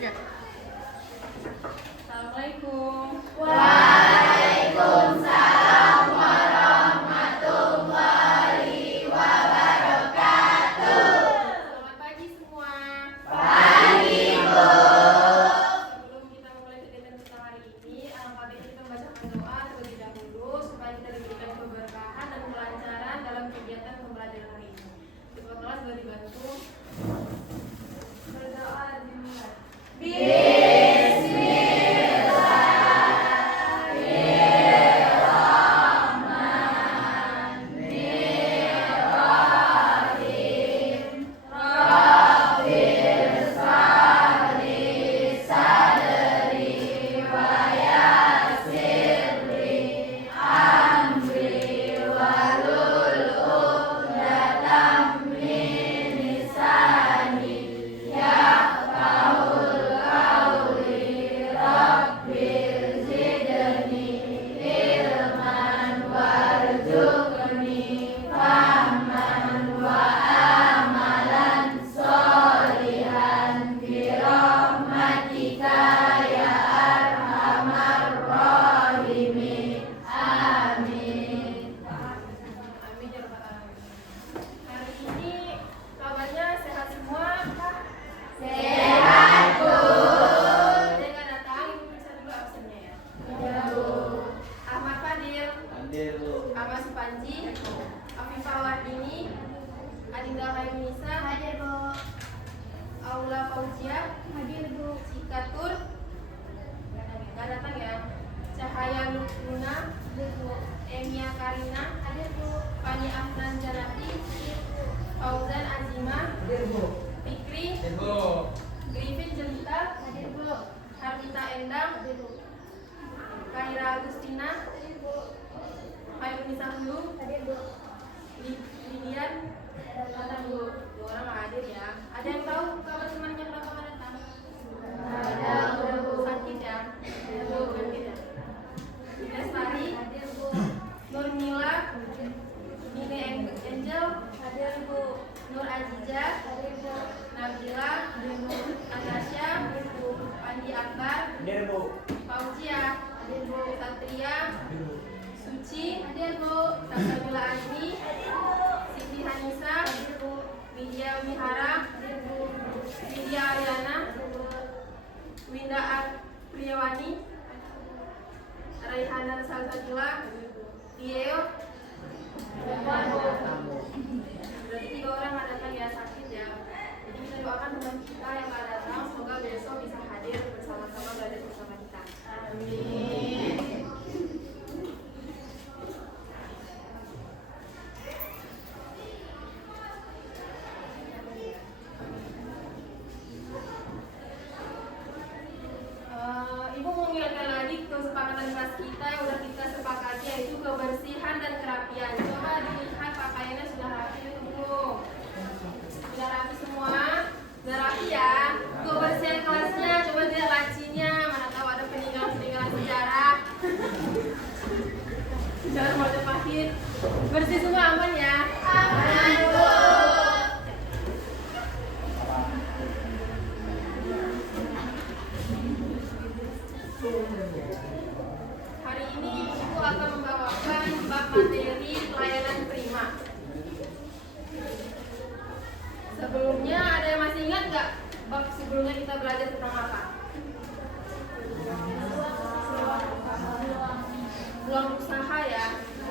Ya. Assalamualaikum. Waalaikumsalam warahmatullahi wabarakatuh. Selamat pagi semua. Pagi, Bu. Sebelum kita memulai kegiatan kita hari ini, alangkah baiknya kita membacakan doa terlebih dahulu supaya kita diberikan keberkahan dan kelancaran dalam kegiatan pembelajaran hari ini. Ketua kelas boleh dibantu berdoa dimulai. Amin ya rabbal alamin. Hari ini kabarnya sehat semua, Kak? Sehat, Bu. Ada yang nggak datang, Ibu bisa dulu absennya ya. Iya, Bu. Ahmad Fadil, Hadir, Bu. Ahmad Supanji, Afifah Wardini, Adinda Hairunisa, Hadir, Bu. Aula Fauzia, Hadir, Bu. Sikatur, nggak datang ya. Cahaya Luna, Emia Karina, Hadir, Bu. Fani Afnan Janati, Fauzan Azima, Hadir, Bu. Fikri, Hadir, Bu. Griffin Jelita, Hadir, Bu. Harmita Endang, Kaira Agustina, Hairunisa Hulu, Hadir, Bu. Lidian, datang dulu. Dua orang nggak hadir ya. Ada yang tahu kabar temannya kenapa nggak datang? Ada, Bu. Sakit ya? Sakit ya? Lestari, Hadir, Bu. Nurmila, Nine Angel, Hadir, Bu. Nur Aziza, Hadir, Bu. Nabila, Natasha, Andi Akbar, Hadir, Bu. Fauzia, Hadir, Bu. Satria, Hadir, Bu. Suci, Hadir, Bu. Salsabila Azmi, Hadir, Bu. Siti Hanisa, Hadir, Bu. Widya Wihara, Hadir, Bu. Widya Ariana, Hadir, Bu. Winda Priyawani, Raihana Salsabila, Dieo, Depan, Bu. berarti 3 orang nggak datang ya, sakit ya. Jadi kita doakan teman kita yang nggak datang, semoga besok bisa hadir bersama-sama belajar bersama kita. Amin. Ibu mau mengingatkan lagi kesepakatan kelas kita yang udah kita sepakati, yaitu kebersihan dan kerapian. Coba dilihat pakaiannya sudah rapi atau belum? Sudah rapi semua? Sudah rapi ya? Kebersihan kelasnya, coba lihat lacinya. Mana tahu ada peninggalan-peninggalan sejarah. Sejarah Majapahit. Bersih semua, aman ya? Aman, Bu. Hari ini Ibu akan membawakan bab materi pelayanan prima. Sebelumnya ada yang masih ingat nggak bab sebelumnya kita belajar tentang apa? Peluang usaha ya,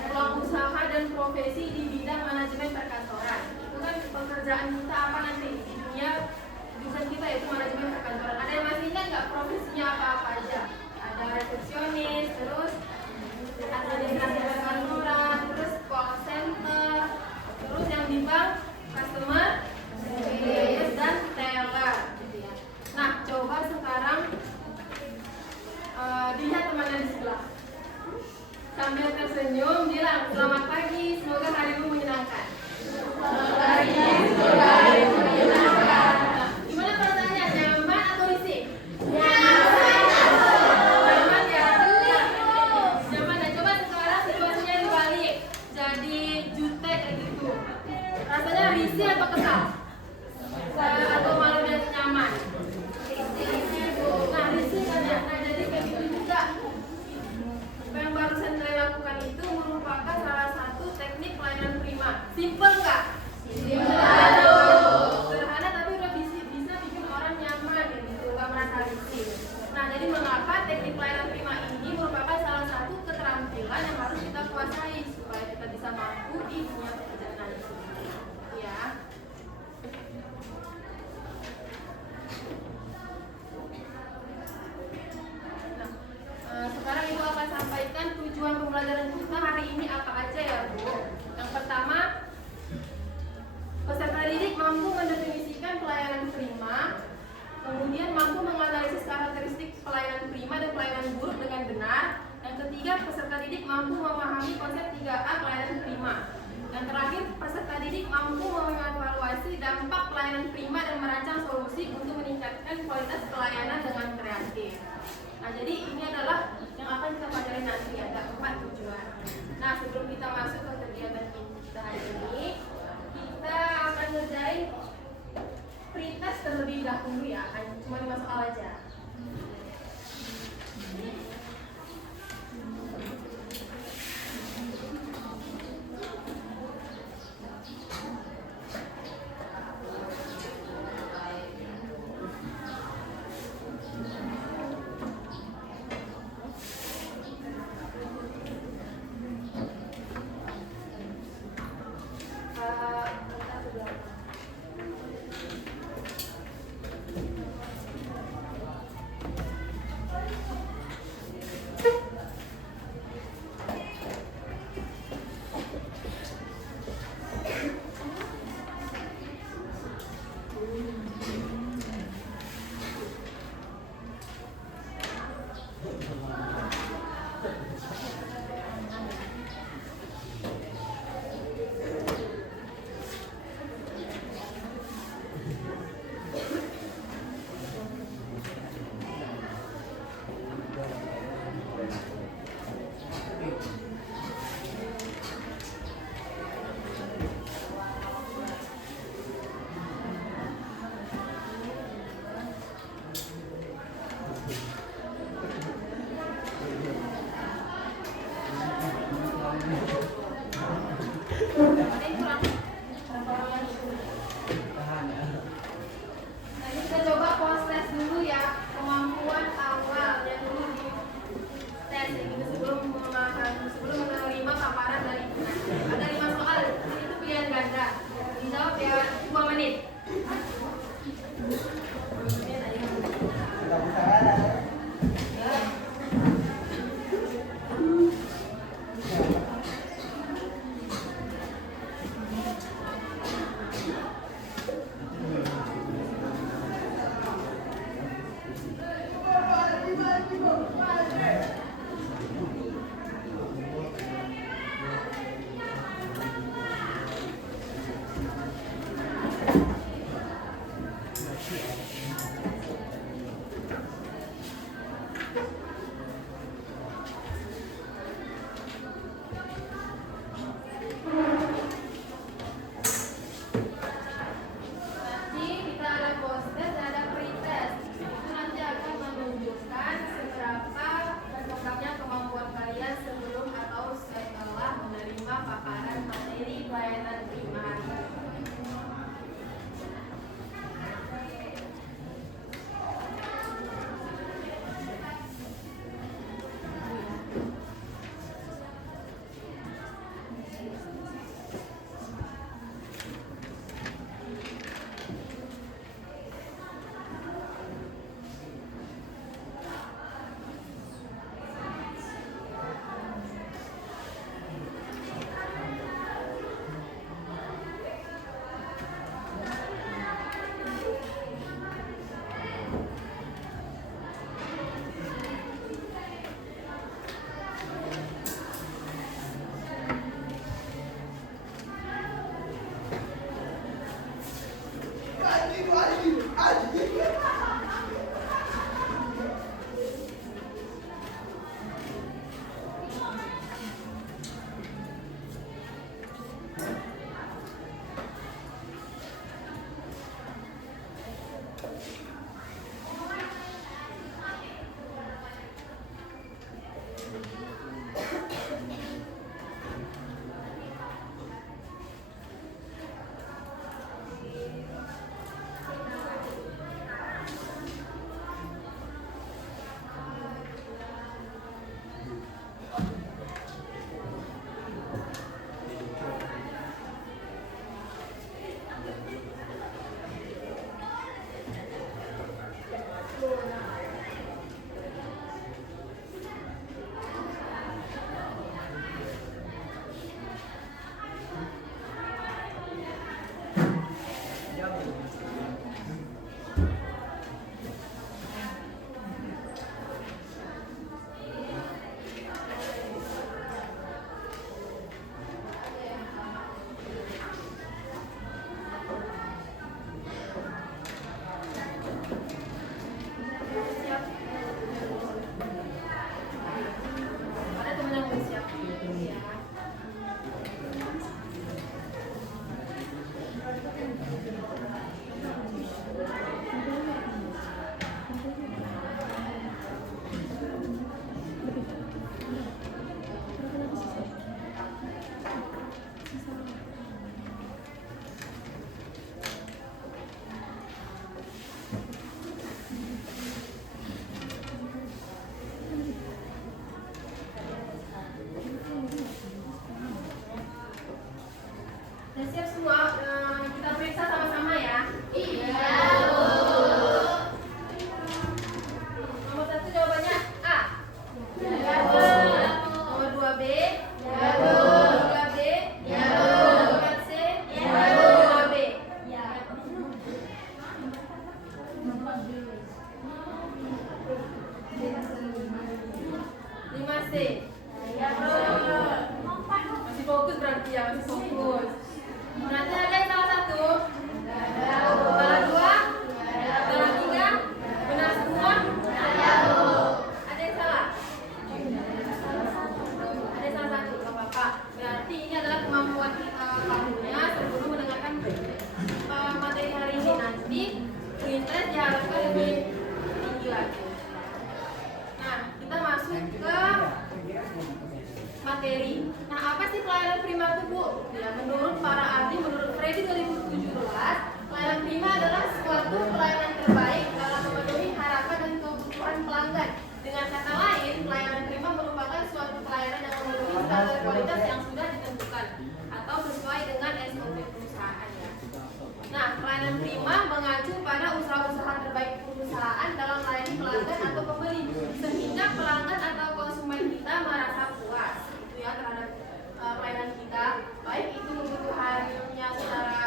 peluang usaha dan profesi di bidang manajemen perkantoran. Itu kan pekerjaan kita apa nanti di dunia jurusan kita yaitu manajemen perkantoran. Ada yang masih ingat nggak profesinya apa-apa aja? Ada resepsionis, terus administrasi perkantoran, Jadi mengapa teknik pelayanan prima ini merupakan salah satu keterampilan yang harus kita kuasai supaya kita bisa mampu di dunia pekerjaan nanti. Ya. Sekarang Ibu akan sampaikan tujuan pembelajaran kita hari ini apa aja ya Bu. Yang pertama, peserta didik mampu mendefinisikan pelayanan prima, kemudian mampu menganalisis karakteristik pelayanan prima dan pelayanan buruk dengan benar. Yang ketiga, peserta didik mampu memahami konsep 3A pelayanan prima. Yang terakhir, peserta didik mampu mengevaluasi dampak pelayanan prima dan merancang solusi untuk meningkatkan kualitas pelayanan dengan kreatif. Nah, jadi ini adalah yang akan kita pelajari nanti, ada 4 tujuan. Nah, sebelum kita masuk ke kegiatan kita hari ini, kita akan ngerjain pretest terlebih dahulu ya, cuma 5 soal aja. masih? Masih fokus berarti ya, masih fokus. Berarti ada yang salah satu? Salah dua? Salah tiga? Benar semua? Ada yang salah? Ada yang salah satu, gak apa-apa. Berarti ini adalah kemampuan kamunya sebelum mendengarkan materi hari ini. Nanti interest diharapkan lebih tinggi lagi. Nah, kita masuk ke materi. Nah, apa sih pelayanan prima itu, Bu? Ya, menurut para ahli, menurut Freddy 2017, pelayanan prima adalah suatu pelayanan terbaik dalam memenuhi harapan dan kebutuhan pelanggan. Dengan kata lain, pelayanan prima merupakan suatu pelayanan yang memenuhi standar kualitas yang sudah ditentukan atau sesuai dengan SOP perusahaan. Ya. Nah, pelayanan prima mengacu pada usaha-usaha terbaik perusahaan dalam melayani pelanggan atau pembeli, sehingga pelanggan atau konsumen kita merasa puas gitu ya terhadap pelayanan kita, baik itu kebutuhannya secara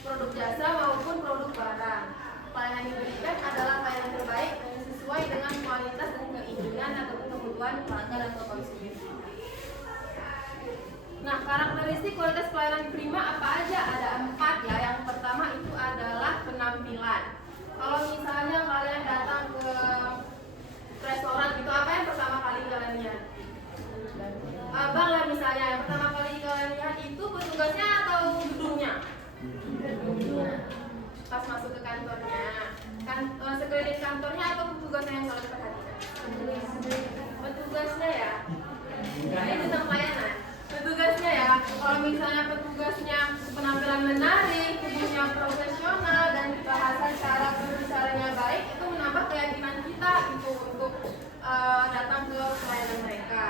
produk jasa maupun produk barang. Pelayanan yang diberikan adalah pelayanan terbaik dan sesuai dengan kualitas dan keinginan atau kebutuhan pelanggan atau konsumen. Nah, karakteristik kualitas pelayanan prima apa aja? Ada 4 ya. Yang pertama itu adalah penampilan. Kalau misalnya kalian datang ke restoran itu, apa yang pertama kali kalian lihat? Abang lah misalnya, yang pertama kali kalian lihat itu petugasnya atau gedungnya? Pas masuk ke kantornya, sekeliling kantornya atau petugasnya yang selalu diperhatikan? Petugasnya ya. Ini tentang pelayanan. Petugasnya ya. Kalau misalnya petugasnya penampilan menarik, tubuhnya profesional dan bahasa cara berbicaranya baik, itu menambah keyakinan kita itu untuk datang ke pelayanan mereka.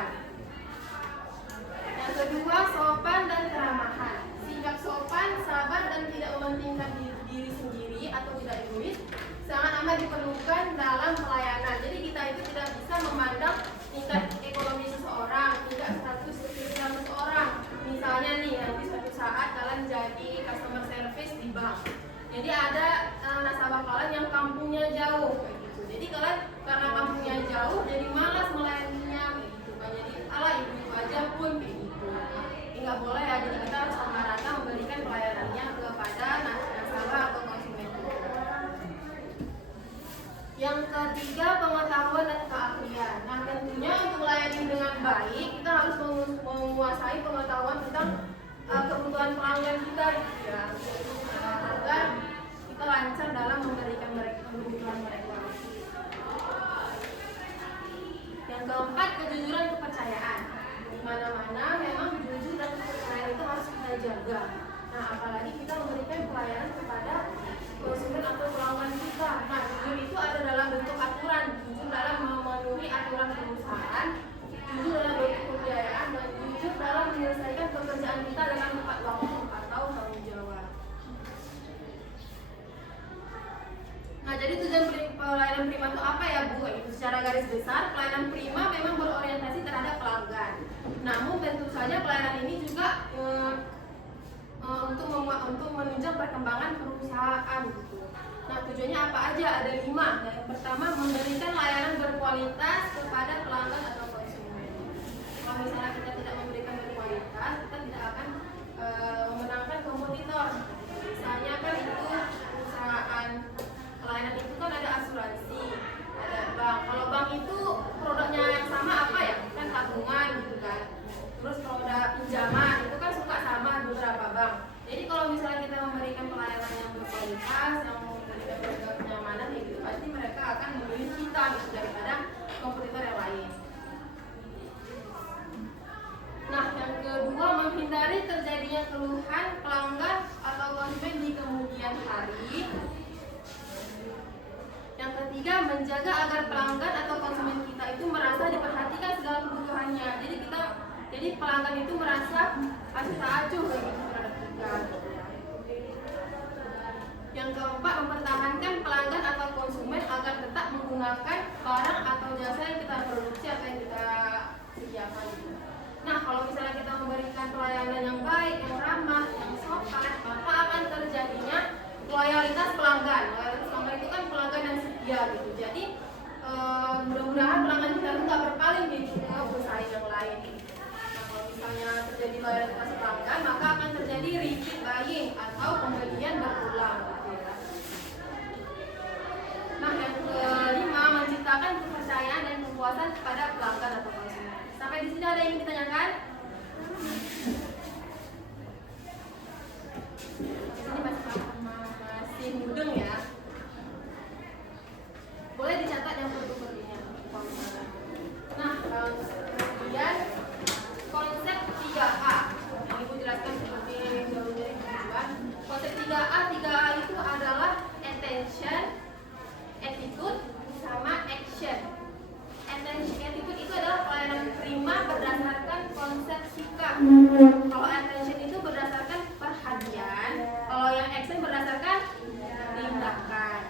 Yang kedua, sopan dan keramahan. Sikap sopan, sabar dan tidak mementingkan diri sendiri atau tidak egois sangat amat diperlukan dalam pelayanan. Jadi kita itu tidak bisa memandang tingkat ekonomi seseorang, tingkat status sosial seseorang. Misalnya nih, nanti suatu saat kalian jadi customer service di bank. Jadi ada nasabah kalian yang kampungnya jauh kayak gitu. Jadi kalian karena kampungnya jauh jadi malas melayaninya kayak gitu kan. Jadi ala ibu aja pun kayak gitu. Nggak boleh ya. Jadi kita harus sama rata memberikan pelayanannya kepada nasabah atau konsumen. Yang ketiga, pengetahuan dan keahlian. Nah, tentunya untuk melayani dengan baik kita harus menguasai pengetahuan tentang kebutuhan pelanggan kita gitu ya, agar kita lancar dalam memberikan mereka kebutuhan mereka. Yang keempat, kejujuran dan kepercayaan. Di mana-mana memang jujur dan kepercayaan itu harus kita jaga. Nah, apalagi kita memberikan pelayanan kepada konsumen atau pelanggan kita. Nah, jujur itu ada dalam bentuk aturan, jujur dalam memenuhi aturan perusahaan, jujur dalam bentuk pembiayaan, dan jujur dalam menyelesaikan pekerjaan kita dalam tepat waktu atau tanggung jawab. Nah, jadi tujuan pelayanan prima itu apa ya, Bu? Itu secara garis besar, pelayanan prima memang berorientasi terhadap pelanggan. Namun tentu saja pelayanan ini juga untuk menunjang perkembangan perusahaan gitu. Nah, tujuannya apa aja? Ada 5. Yang pertama, memberikan layanan berkualitas kepada pelanggan atau konsumen. Kalau misalnya kita tidak memberikan berkualitas, kita tidak akan memenangkan kompetitor. Misalnya kan itu perusahaan pelayanan itu kan ada asuransi, ada bank. Kalau bank itu produknya yang sama apa ya? Kan tabungan gitu kan. Terus produk pinjaman itu kan suka sama beberapa bank. Jadi kalau misalnya kita memberikan pelayanan yang berkualitas, yang memberikan berbagai kenyamanan, itu pasti mereka akan memilih kita gitu, daripada kompetitor yang lain. Nah, yang kedua, menghindari terjadinya keluhan pelanggan atau konsumen di kemudian hari. Yang ketiga, menjaga agar pelanggan atau konsumen kita itu merasa diperhatikan segala kebutuhannya. Jadi pelanggan itu merasa tak acuh kayak gitu terhadap kita. Yang keempat, mempertahankan pelanggan atau konsumen agar tetap menggunakan barang atau jasa yang kita produksi atau yang kita sediakan. Nah, kalau misalnya kita memberikan pelayanan yang baik, yang ramah, yang sopan, maka akan terjadinya loyalitas pelanggan. Loyalitas pelanggan itu kan pelanggan yang setia gitu. Jadi mudah-mudahan pelanggan kita itu nggak berpaling gitu ke kepuasan kepada pelanggan atau konsumen. Sampai di sini ada yang ingin ditanyakan? Ini masih mudeng ya. Boleh dicatat yang perlu-perlunya. Nah, kemudian konsep 3A yang Ibu jelaskan seperti dari tujuan. Konsep 3A itu adalah attention, attitude, sama action. Attitude itu adalah pelayanan prima berdasarkan konsep sikap. Kalau attention itu berdasarkan perhatian, kalau yang action berdasarkan tindakan.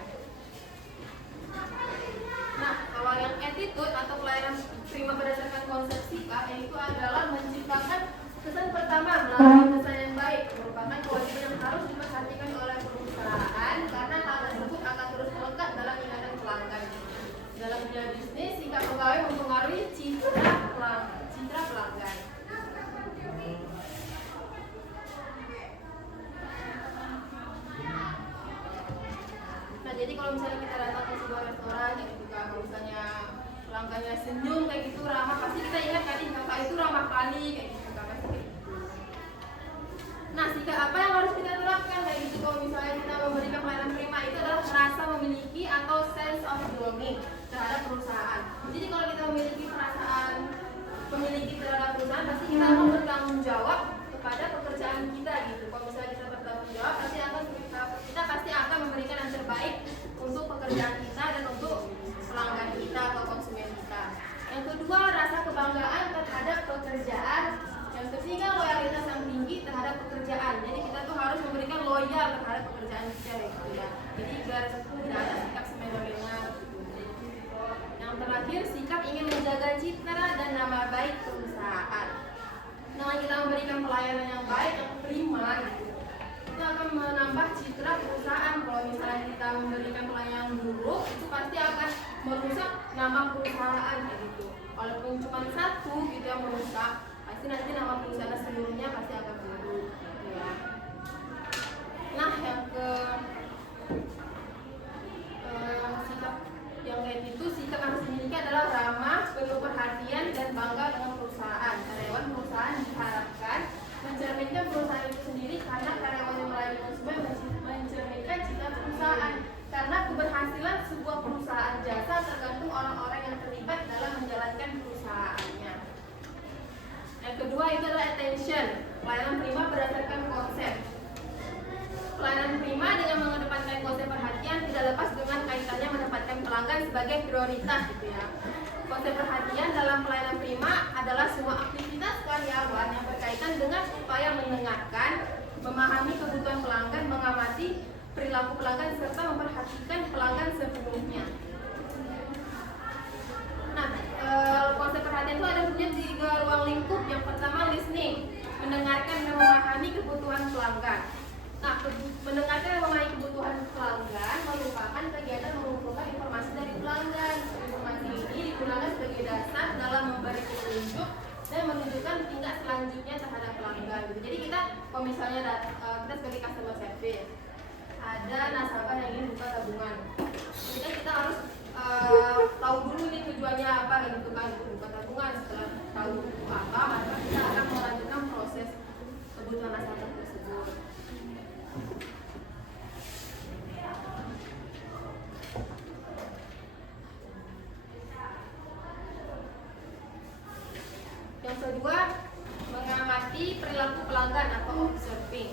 Nah, kalau yang attitude atau pelayanan prima berdasarkan konsep sikap, yaitu adalah menciptakan kesan pertama melalui kesan yang baik, merupakan kewajiban yang harus diperhatikan oleh perusahaan karena hal tersebut akan terus melekat dalam ingatan pelanggan. Dalam dunia bisnis, sikap pegawai mempengaruhi citra pelanggan. Nah, jadi kalau misalnya kita datang ke sebuah restoran yang juga kalau misalnya pelanggannya senyum kayak gitu ramah, pasti kita ingat kan kakak itu ramah kali kayak gitu kan, pasti kayak gitu. Nah, sikap apa yang harus kita terapkan kayak gitu kalau misalnya kita memberikan pelayanan prima itu adalah merasa memiliki atau sense of belonging terhadap perusahaan. Jadi kalau kita memiliki perasaan memiliki terhadap perusahaan, pasti kita akan bertanggung jawab kepada pekerjaan kita gitu. Kalau misalnya kita bertanggung jawab, kita pasti akan memberikan yang terbaik untuk pekerjaan kita dan untuk pelanggan kita atau konsumen kita. Yang kedua, rasa kebanggaan terhadap pekerjaan. Yang ketiga, loyalitas yang tinggi terhadap pekerjaan. Jadi kita tuh harus memberikan loyal terhadap pekerjaan kita gitu ya. Jadi biar tidak ada sikap semena-mena. Yang terakhir, sikap ingin menjaga citra dan nama baik perusahaan. Nah, kita memberikan pelayanan yang baik, yang prima gitu, itu akan menambah citra perusahaan. Kalau misalnya kita memberikan pelayanan buruk, itu pasti akan merusak nama perusahaan gitu. Walaupun cuma satu gitu yang merusak, pasti nanti nama perusahaan seluruhnya pasti akan buruk gitu ya. Nah, yang sikap yang kayak gitu, sikap harus dimiliki adalah ramah, penuh perhatian, dan bangga dengan perusahaan. Karyawan perusahaan diharapkan mencerminkan perusahaan itu sendiri karena karyawan yang melayani konsumen mencerminkan citra perusahaan. Karena keberhasilan sebuah perusahaan jasa tergantung orang-orang yang terlibat dalam menjalankan perusahaannya. Yang kedua itu adalah attention, pelayanan prima berdasarkan konsep. Pelayanan prima dengan mengedepankan konsep perhatian tidak lepas dengan kaitannya menempatkan pelanggan sebagai prioritas gitu ya. Konsep perhatian dalam pelayanan prima adalah semua aktivitas karyawan yang berkaitan dengan upaya mendengarkan, memahami kebutuhan pelanggan, mengamati perilaku pelanggan serta memperhatikan pelanggan sepenuhnya. Nah, konsep perhatian itu ada punya 3 ruang lingkup. Yang pertama listening, mendengarkan dan memahami kebutuhan pelanggan. Nah, mendengarkan dan memahami kebutuhan pelanggan merupakan kegiatan mengumpulkan informasi dari pelanggan. Informasi ini digunakan sebagai dasar dalam memberi petunjuk dan menunjukkan tingkat selanjutnya terhadap pelanggan. Jadi kita, kalau misalnya kita sebagai customer service, ada nasabah yang ingin buka tabungan, kita harus tahu dulu nih tujuannya apa gitu kan, buka tabungan. Setelah tahu apa, maka kita akan melanjutkan proses kebutuhan nasabah tersebut. Yang kedua, mengamati perilaku pelanggan atau observing.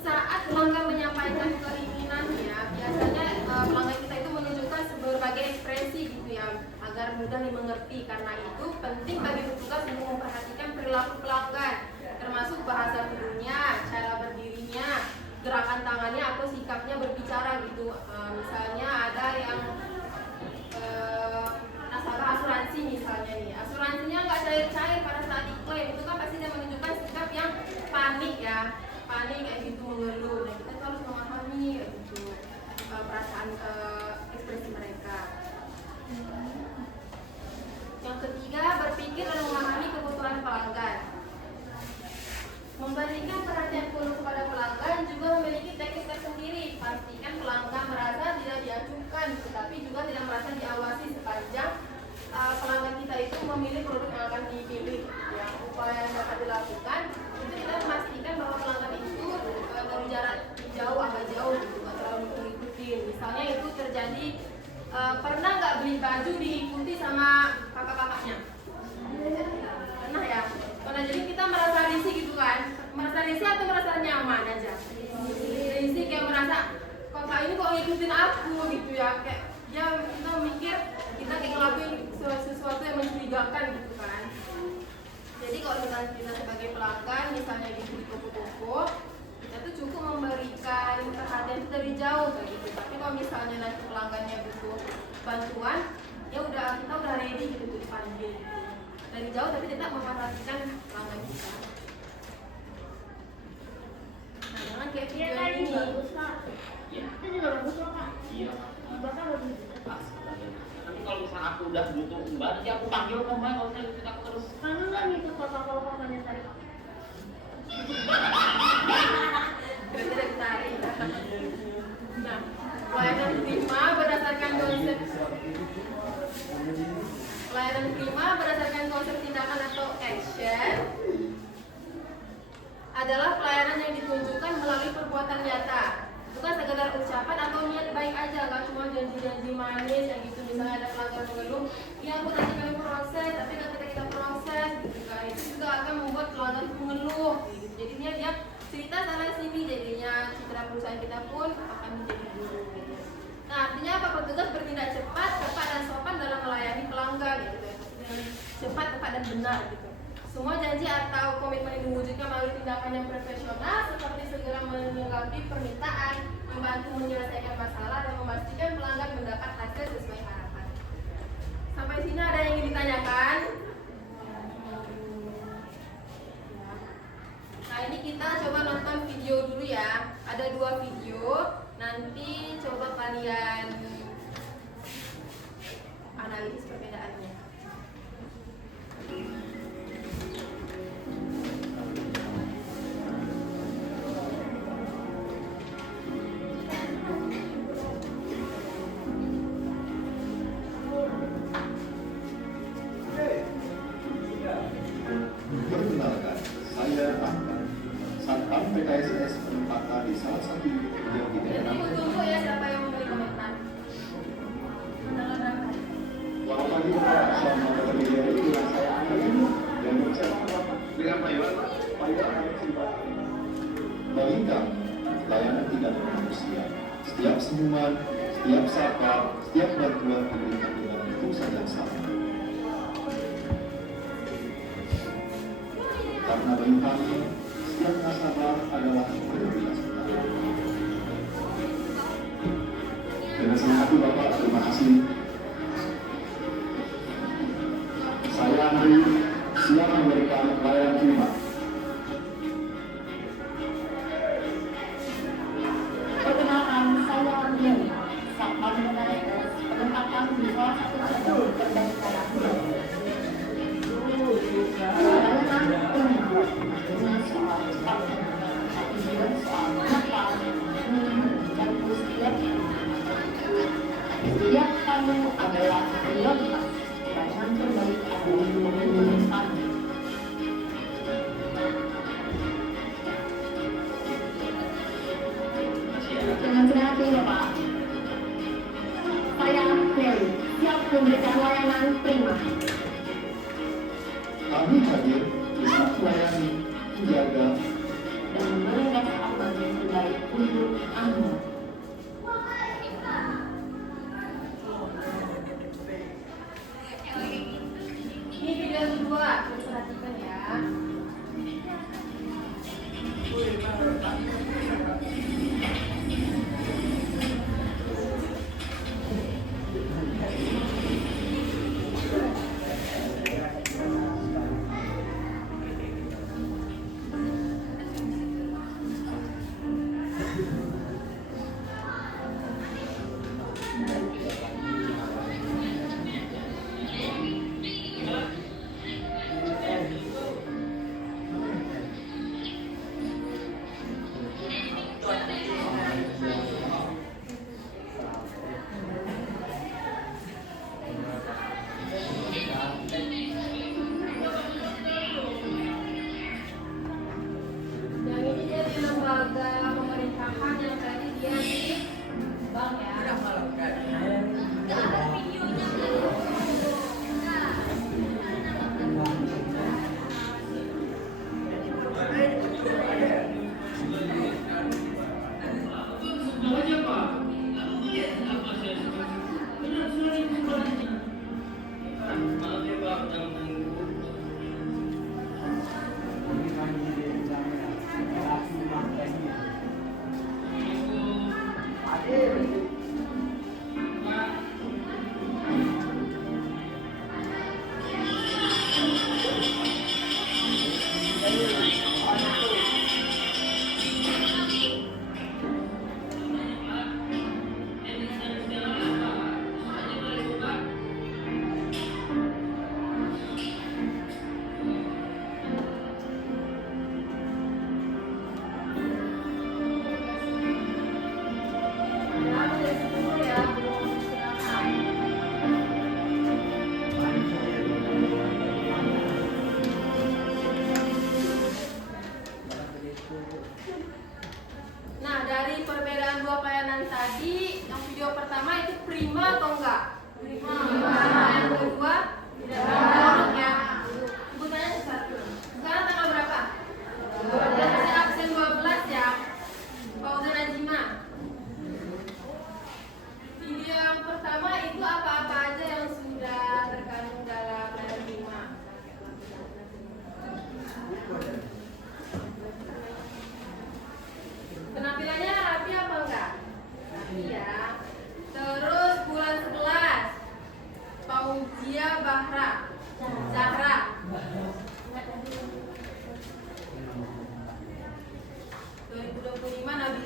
Saat pelanggan menyampaikan keinginannya, biasanya pelanggan kita itu menunjukkan berbagai ekspresi gitu ya, agar mudah dimengerti. Karena itu penting bagi petugas untuk memperhatikan perilaku pelanggan, termasuk bahasa tubuhnya, cara berdirinya, gerakan tangannya atau sikapnya berbicara gitu. Misalnya ada yang nasabah asuransi misalnya nih, asuransinya nggak cair-cair pada saat diklaim, itu kan pasti dia menunjukkan sikap yang panik ya, panik kayak gitu, mengeluh. Nah, kita harus memahami kayak gitu perasaan ekspresi mereka. Yang ketiga, berpikir dan memahami kebutuhan pelanggan. Memberikan perhatian penuh kepada pelanggan juga memiliki teknik tersendiri. Pastikan pelanggan merasa tidak diacuhkan, tetapi baju diikuti sama kakak-kakaknya. Pernah ya? Pernah, jadi kita merasa risih gitu kan? Merasa risih atau merasa nyaman aja? Risih, kayak merasa kakak ini kok ngikutin aku gitu ya, kayak ya kita mikir kita kayak ngelakuin sesuatu yang mencurigakan gitu kan. Jadi kalau kita sebagai pelanggan misalnya gitu di toko-toko, kita tuh cukup memberikan perhatian itu dari jauh kayak gitu. Tapi kalau misalnya nanti pelanggannya butuh bantuan, ya udah kita udah ready gitu dipanggil gitu. Dari jauh tapi tetap memperhatikan pelanggan kita. Nah, jangan kayak Iya video tadi ini. bagus Kak. Iya. Itu juga bagus loh Kak. Iya. Bahkan lebih. Nanti kalau misalnya aku udah butuh mbak, nanti aku panggil kok mbak, kalau misalnya ikut aku terus. Kangen nggak ngikut protokol kakaknya tadi Kak? Berarti dari tarik. Nah, pelayanan prima berdasarkan konsep tindakan atau action adalah pelayanan yang ditunjukkan melalui perbuatan nyata, bukan sekedar ucapan atau niat baik aja, nggak cuma janji-janji manis yang gitu. Misalnya ada pelanggan mengeluh, ya aku nanti kami proses, tapi ketika kita proses gitu kan, itu juga akan membuat pelanggan mengeluh gitu. Jadinya dia cerita sana sini, jadinya citra perusahaan kita pun akan menjadi buruk gitu. Nah, artinya apa? Petugas bertindak cepat, tepat dan sopan dalam melayani pelanggan gitu. Cepat, tepat dan benar gitu. Semua janji atau komitmen yang diwujudkan melalui tindakan yang profesional seperti segera menanggapi permintaan, membantu menyelesaikan masalah dan memastikan pelanggan mendapat hasil sesuai harapan. Sampai sini ada yang ingin ditanyakan? Nah, ini kita coba nonton video dulu ya. Ada 2 video. Nanti coba kalian analisis perbedaannya. Perkenalkan, saya Ahmad, Satpam PKSS penempatan di salah satu unit kerja di Jadi daerah. tunggu ya siapa yang memberi komentar. Selamat pagi Pak, selamat datang di daerah itu. Saya Ahmad dan bersama dengan Pak Iwan. Pak Iwan akan cerita. Bagi kami, layanan tidak manusia. Setiap senyuman, setiap sapa, setiap bantuan diberikan dengan impulsan yang sama. Karena bagi kami, setiap nasabah adalah prioritas kita. Dengan senang hati Bapak, terima kasih. Saya Andri, siap memberikan pelayanan prima. Perkenalkan, saya Andri, Satpam PKSS penempatan di salah satu gedung perbaikan. Dengan soal cepat tapi juga soal apa dan setiap tamu adalah prioritas. Jangan terbaik adalah menghubungi tamu. Dengan senang hati Bapak, saya Ferry siap memberikan layanan prima. Kami hadir untuk melayani, menjaga, Dan memberikan aman yang terbaik untuk Anda. Ini video kedua, perhatikan ya.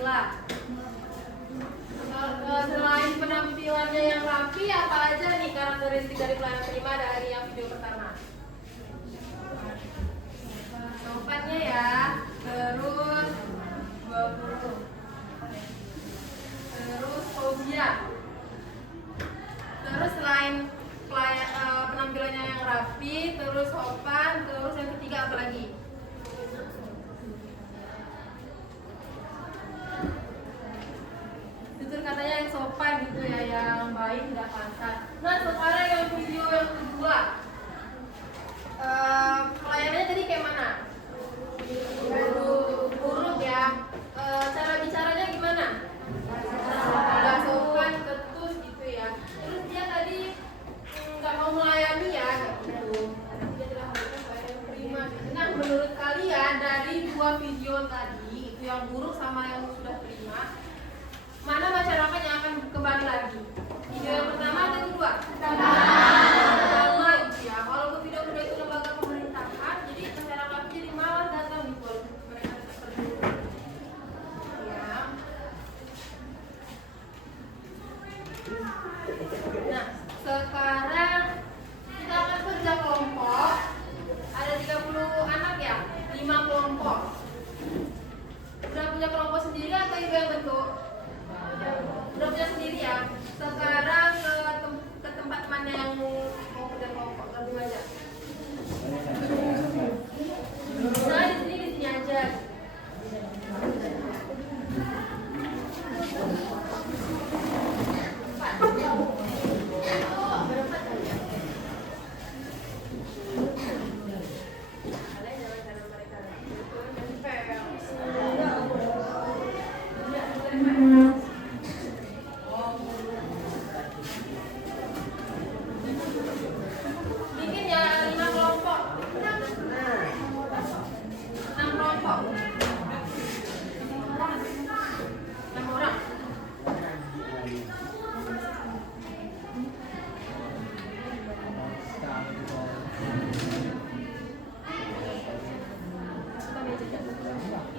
sila. Selain penampilannya yang rapi, apa aja nih karakteristik dari pelayanan prima dari yang video pertama? Sopannya ya, terus 20, terus fobia. Terus selain penampilannya yang rapi, terus sopan, terus yang ketiga apa lagi? Jujur katanya yang sopan gitu ya, yang baik, tidak kasar. Nah sekarang yang video yang kedua, pelayanannya tadi kayak mana? Buruk ya. Cara bicaranya gimana? Nggak sopan, ketus gitu ya. Terus dia tadi nggak mau melayani ya, gitu. Dia tidak melakukan pelayanan prima. Nah menurut kalian dari dua video tadi, itu yang buruk sama yang sudah prima, mana masyarakat yang akan kembali lagi? Video yang pertama atau yang kedua? Pertama itu ya. Kalau ke video kedua itu lembaga pemerintahan, jadi masyarakat jadi malas datang gitu. Mereka tidak peduli. Ya. Nah, sekarang kita akan kerja kelompok. Ada 30 anak ya, 5 kelompok. Udah punya kelompok sendiri atau ibu yang bentuk? Udah punya sendiri ya. Sekarang ke tempat mana yang mau kerja kelompok, langsung aja. Nah di sini aja. Berempat kali ya. Kalian jangan mereka. Bikin ya 5 kelompok. 6 kelompok. 6 orang.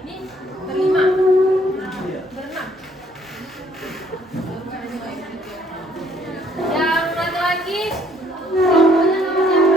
Ini berlima. Berenam. Yang laki-laki kelompoknya sama siapa?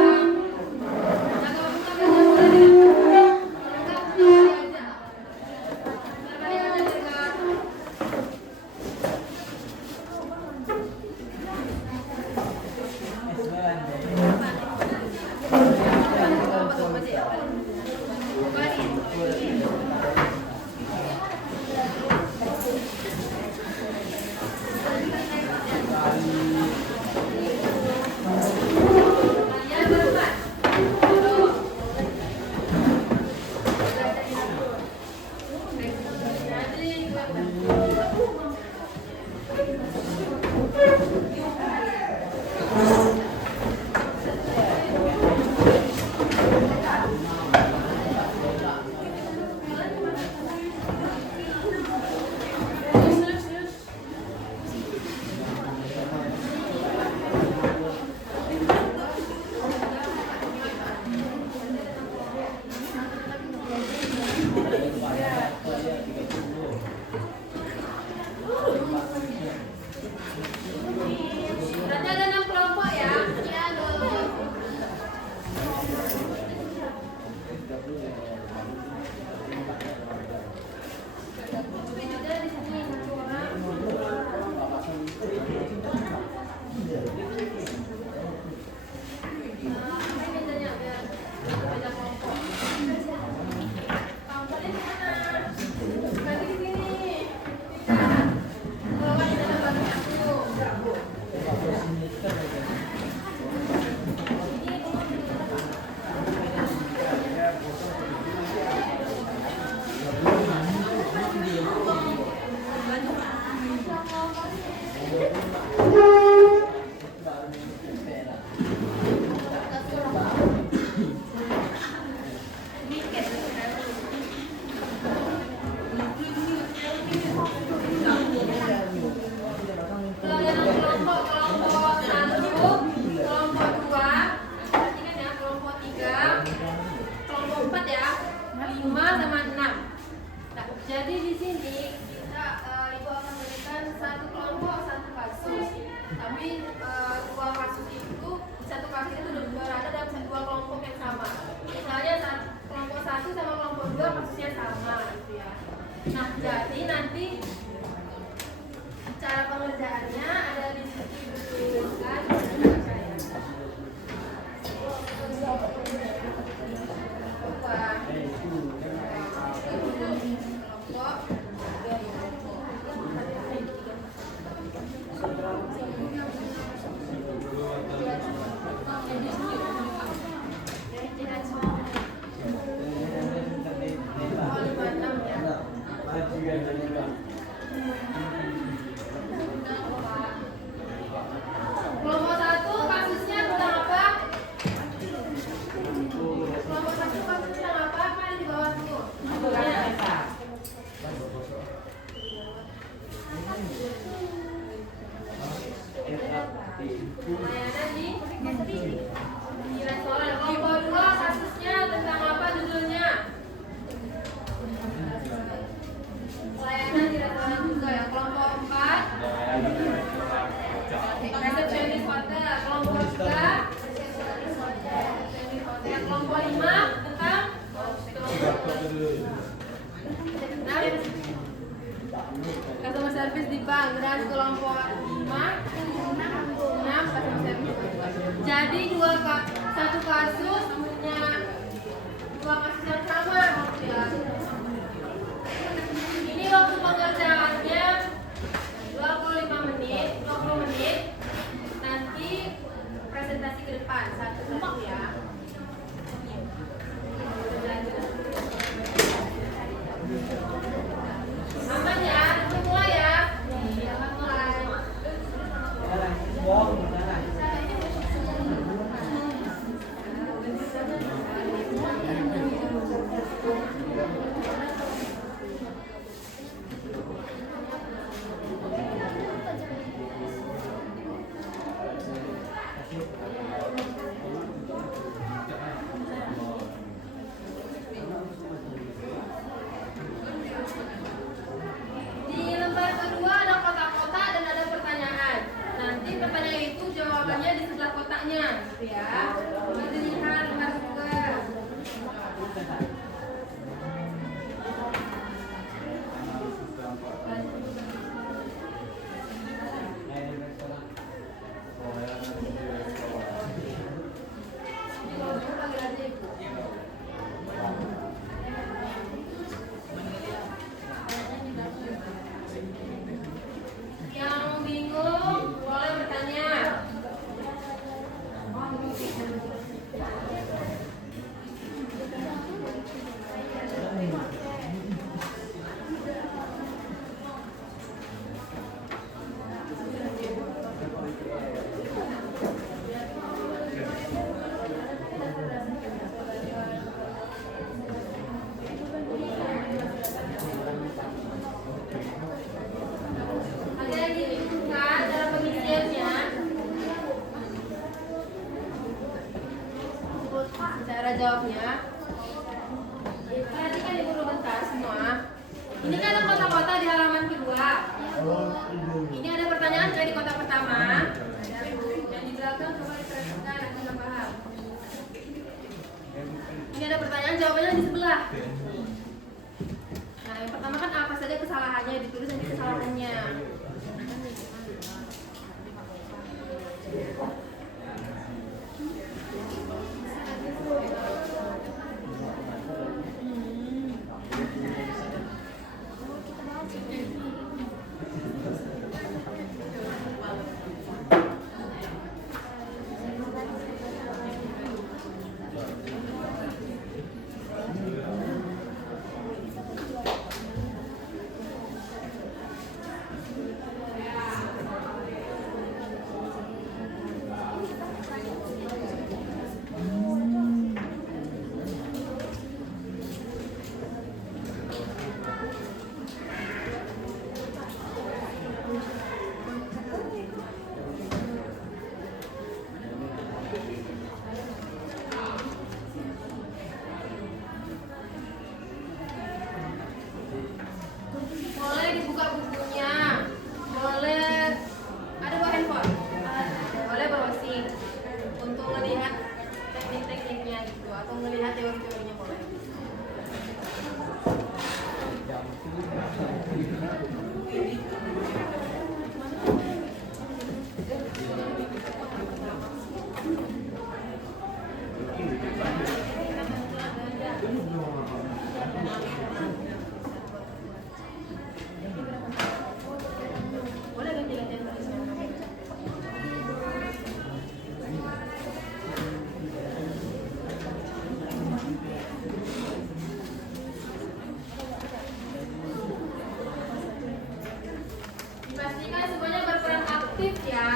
Di restoran. Kelompok 2 kasusnya tentang apa judulnya? Pelayanan di restoran juga ya. Kelompok 4 resepsionis hotel. Kelompok 3 resepsionis hotel. Kelompok 5 tentang customer service di bank. Dan kelompok 6 customer service. Jadi satu kasus punya 2 kasus yang sama ya. Ini waktu pengerjaannya 25 menit, 20 menit. Nanti presentasi ke depan satu-satu ya. Aman ya, kita mulai ya. Selamat mulai. Di lembar kedua ada kotak-kotak dan ada pertanyaan. Nanti pertanyaan itu jawabannya di sebelah kotaknya, gitu ya. Coba dilihat lembar kedua. Panggil aja Ibu. Yang bingung boleh bertanya. Ada yang dibingungkan dalam pengisiannya? Cara jawabnya, perhatikan ibu dulu bentar semua. Ini kan ada kotak-kotak di halaman kedua. Ini ada pertanyaan kayak di kotak pertama. Yang di belakang coba diperhatikan nanti nggak paham. Ini ada pertanyaan jawabannya di sebelah. Nah yang pertama kan apa saja kesalahannya, ditulis nanti kesalahannya. Boleh dibuka bukunya, boleh ada bawa handphone, boleh browsing untuk melihat teknik-tekniknya gitu atau melihat teori-teorinya boleh. Boleh ganti-gantian tulisnya. Dipastikan semuanya berperan aktif ya.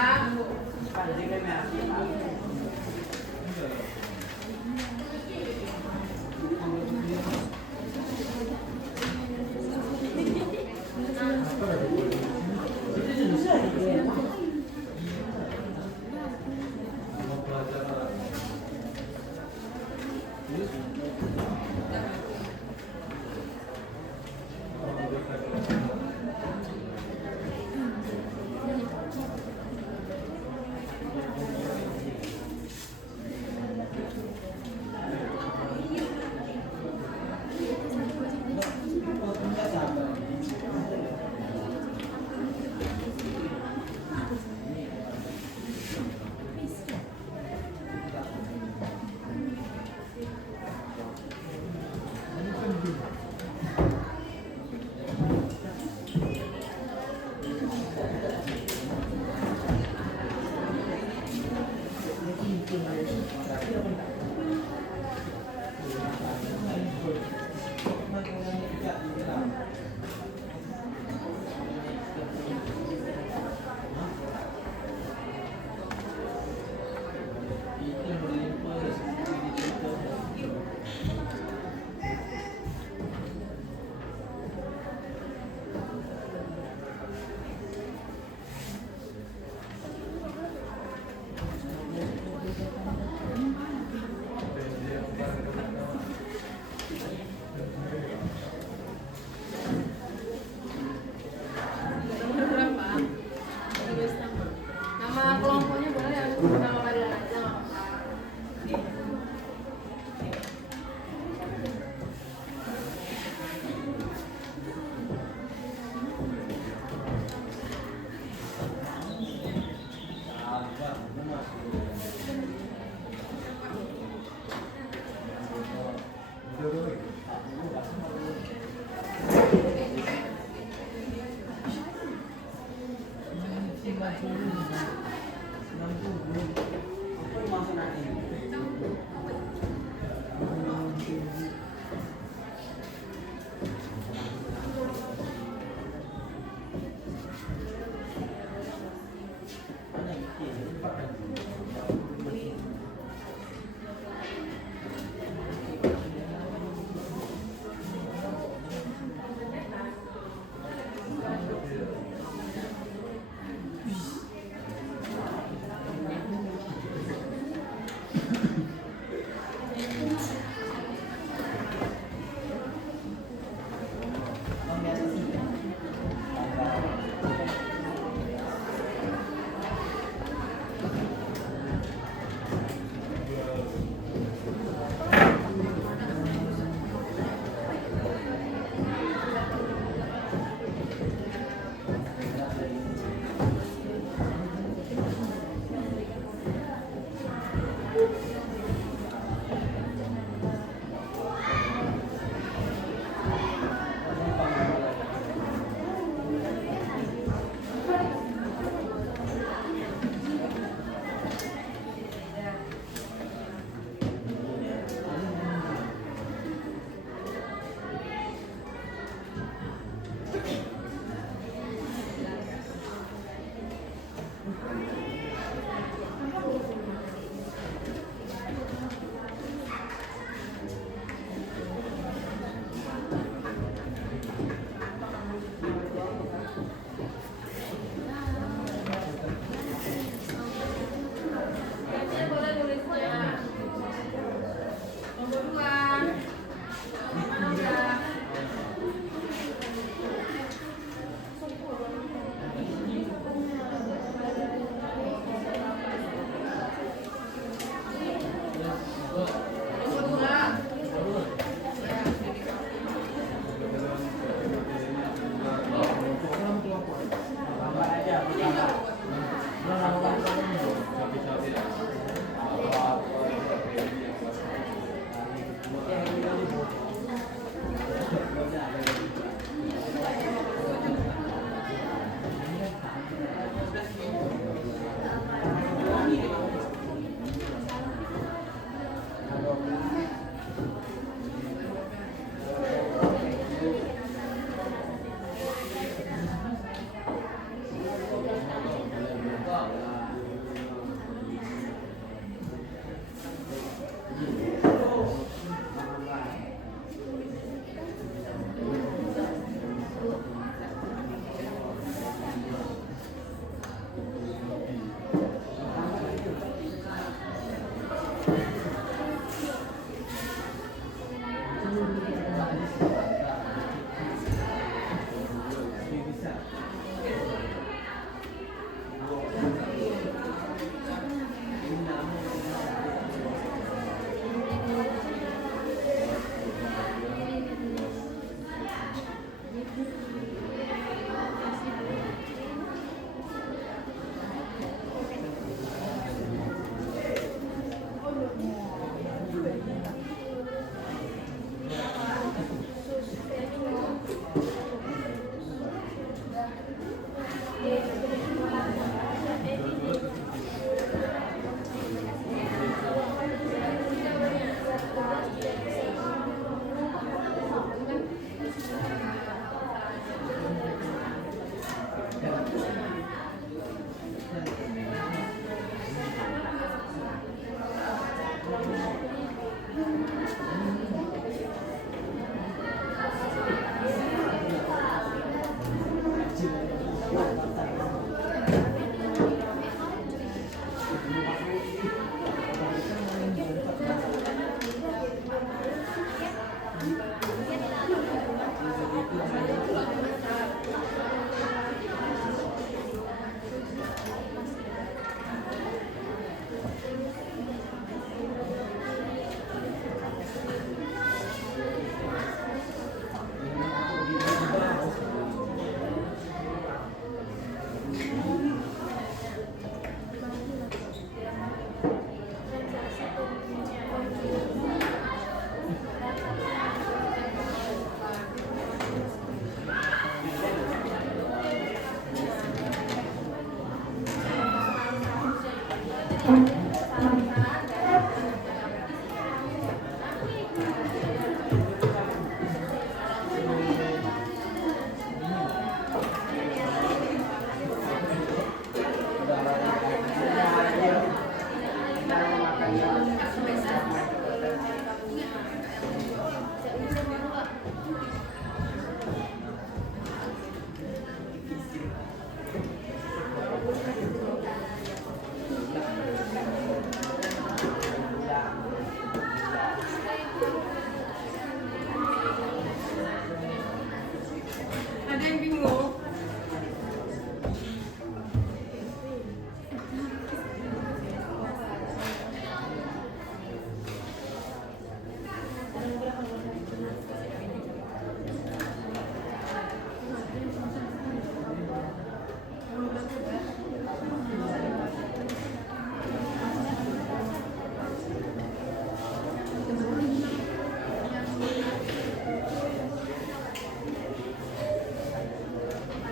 Ada yang bingung?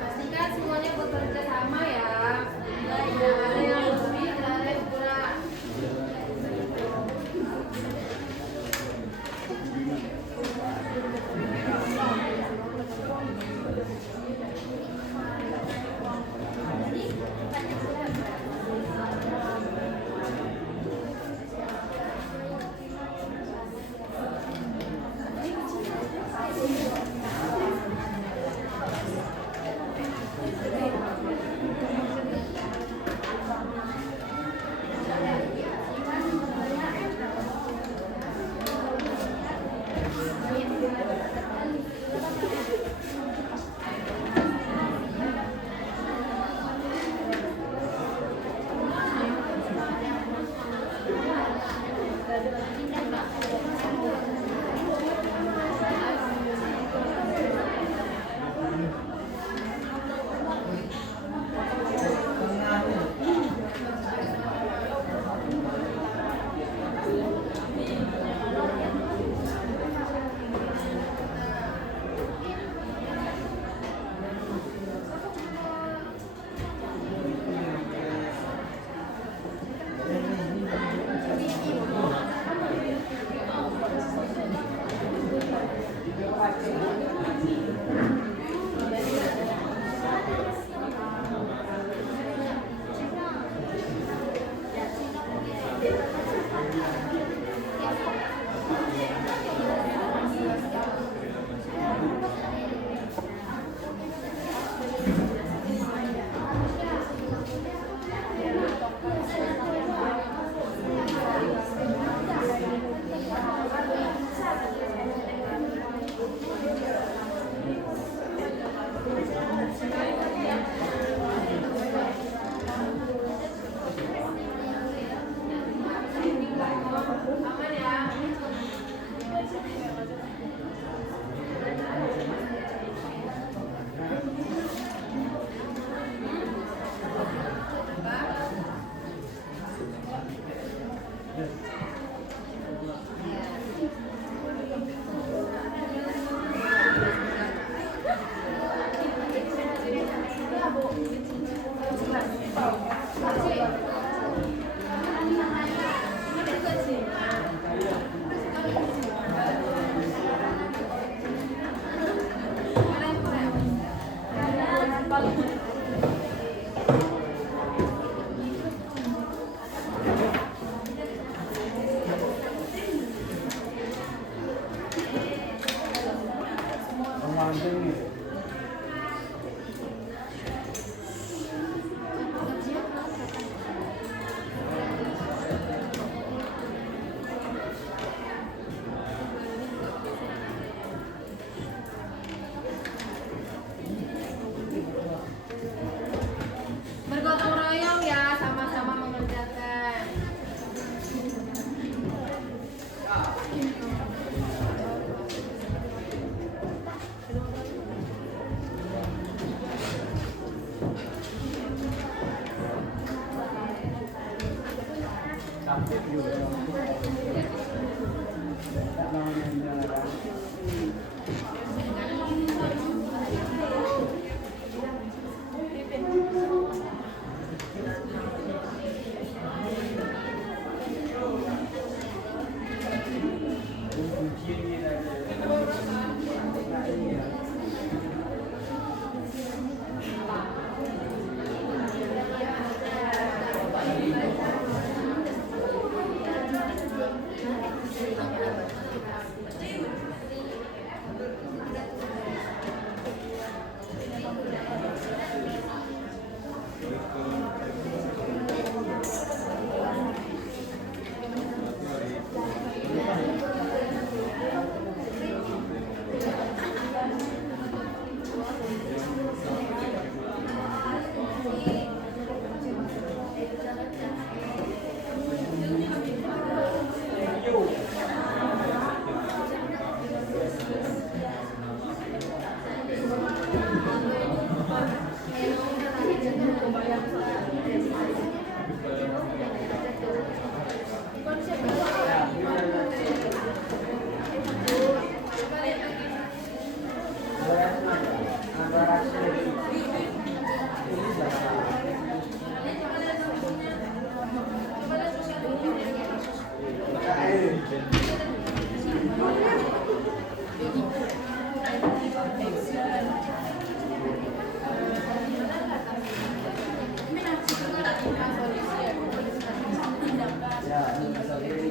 Pastikan semuanya bekerja sama ya. Tidak ada yang lebih, tidak ada yang kurang. Aman ya. Bergotong royong ya, sama-sama mengerjakan.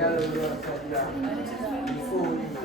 tinggal luar saja. Info ini.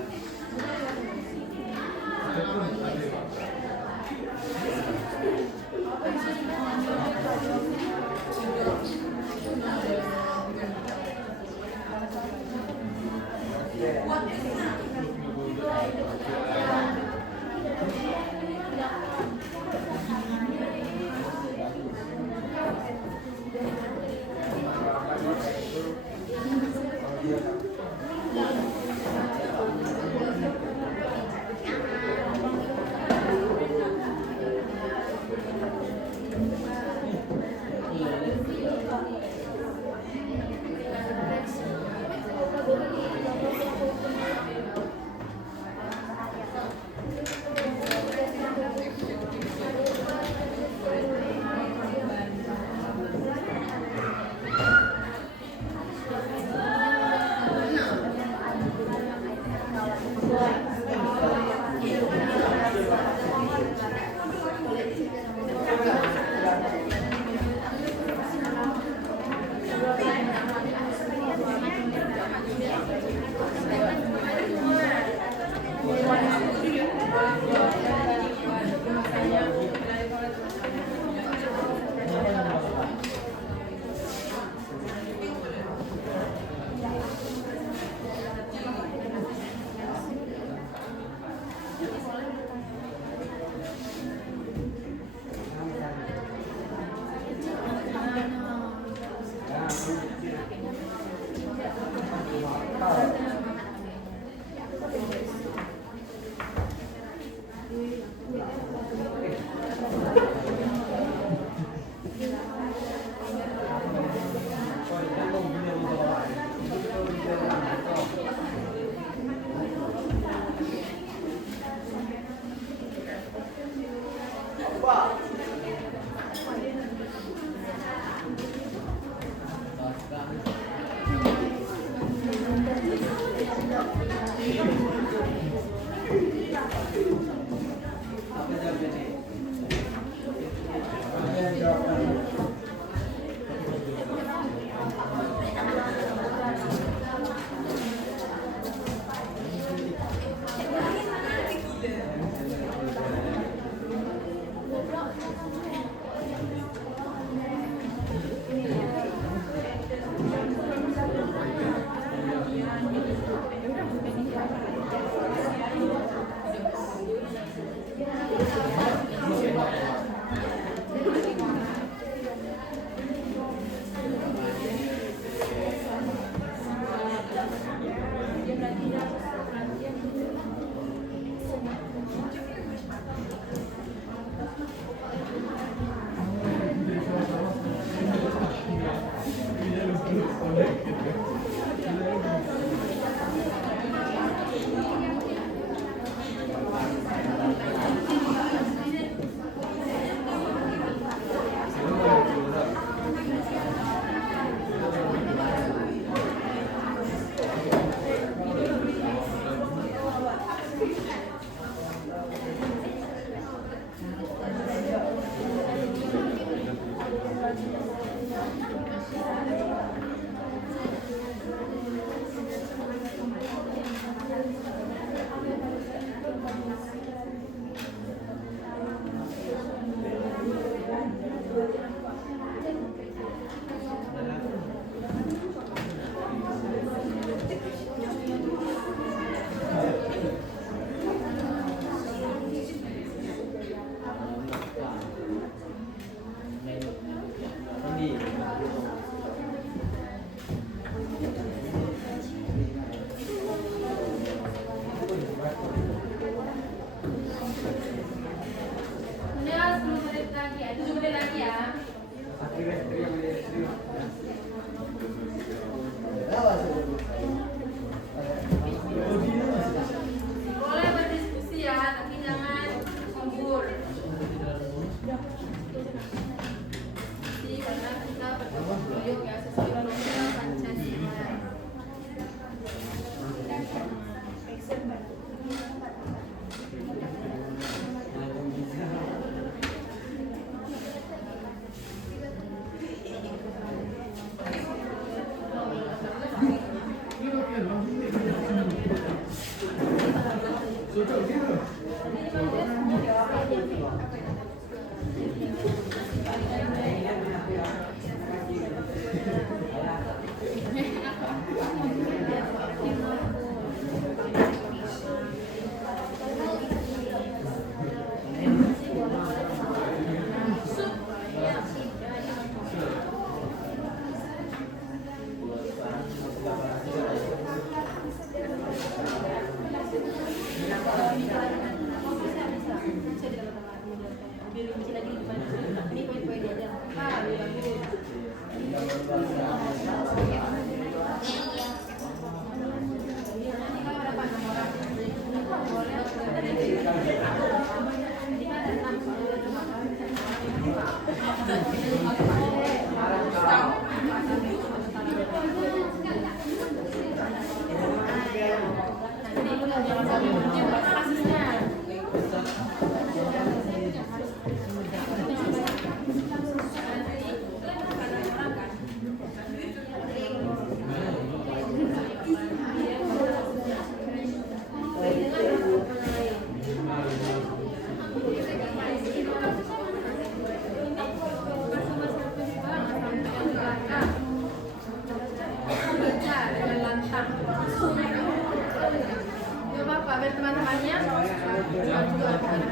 Teman-temannya juga boleh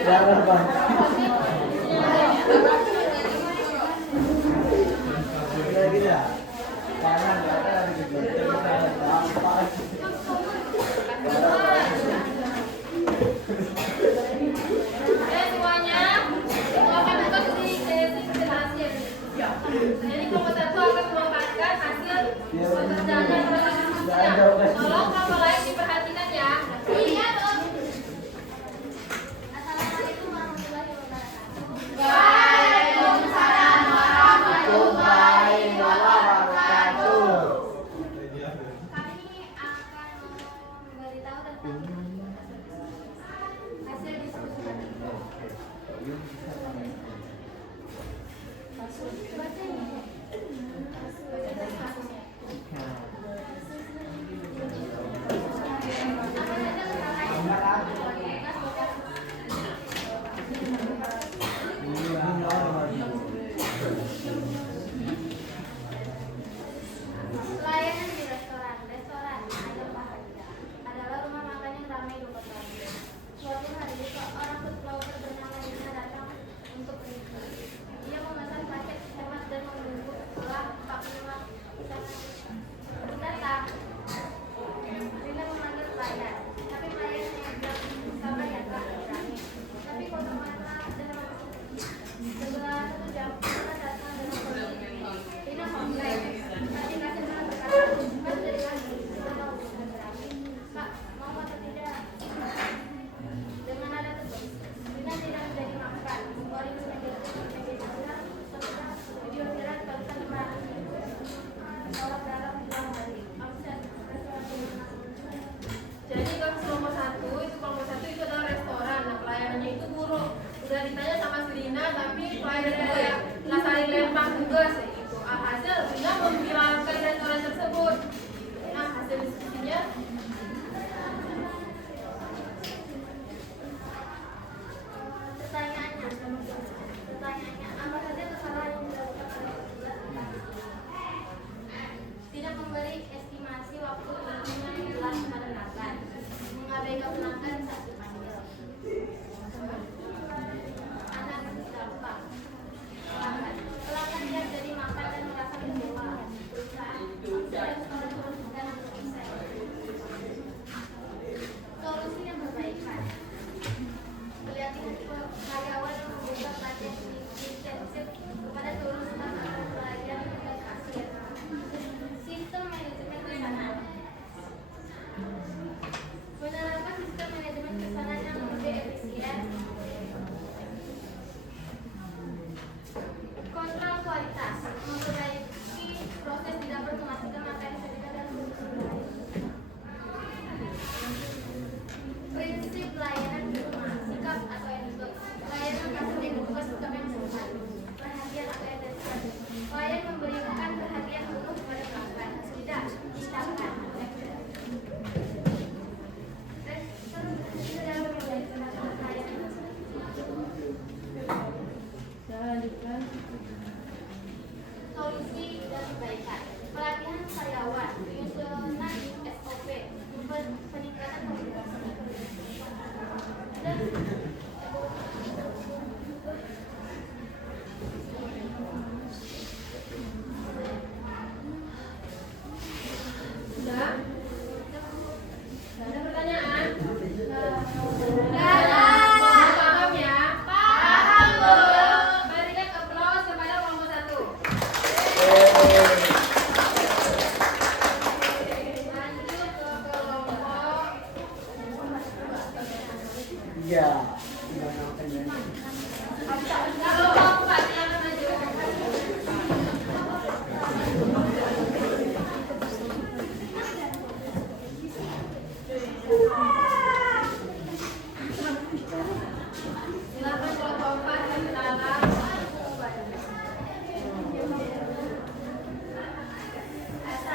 Jangan bang. Lagi ya. Panas ada gitu. Semuanya, akan buka di sesi presentasi. Jadi kelompok satu akan mengangkat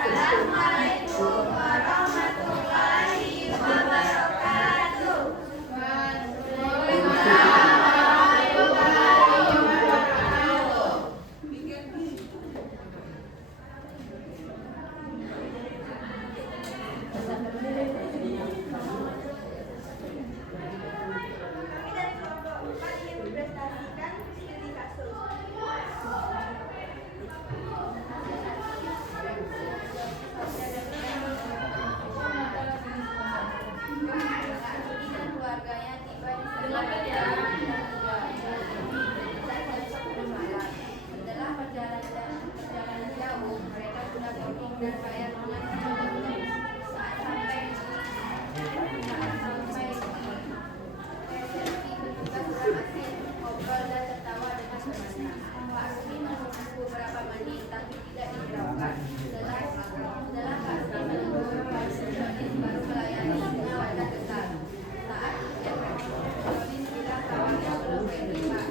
Assalamualaikum warahmatullahi wabarakatuh. Kami dari kelompok 4 ingin mempresentasikan studi kasus. Keluarganya tiba di setelah perjalanan jauh, mereka sudah boarding dan bayar lunas saat sampai resepsi, petugas sudah masih ngobrol dan tertawa dengan temannya. Pak Sudi menunggu beberapa menit tapi tidak dihiraukan. Setelah Pak Sudi menunggu resepsionis baru melayani dengan wajah getar. Saat tiket resepsionis bilang kawannya belum ready Pak.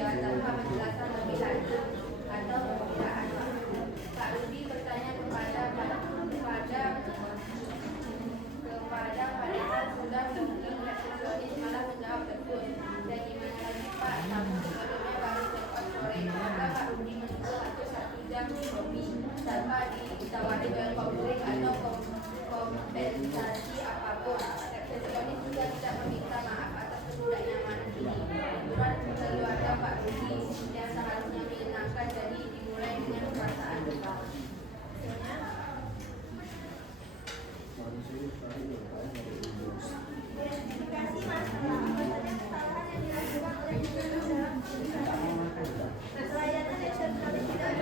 Ya, tanpa penjelasan lebih lanjut atau perkiraan Pak Rudi bertanya kepada mereka sudah mengunjung resepsionis malah menjawab betul. Dan gimana lagi Pak, tamu sebelumnya baru tepat sore. Maka Pak Rudi menunggu waktu 1 jam di lobi tanpa ditawari dengan kopi atau kompensasi apapun. Resepsionis juga tidak meminta maaf atas ketidaknyamanan ini. Liburan keluarga Pak Rudi yang seharusnya menyenangkan jadi dimulai dengan perasaan duka. Identifikasi masalah. Apa saja kesalahan yang dilakukan oleh pelayanan yang sekali tidak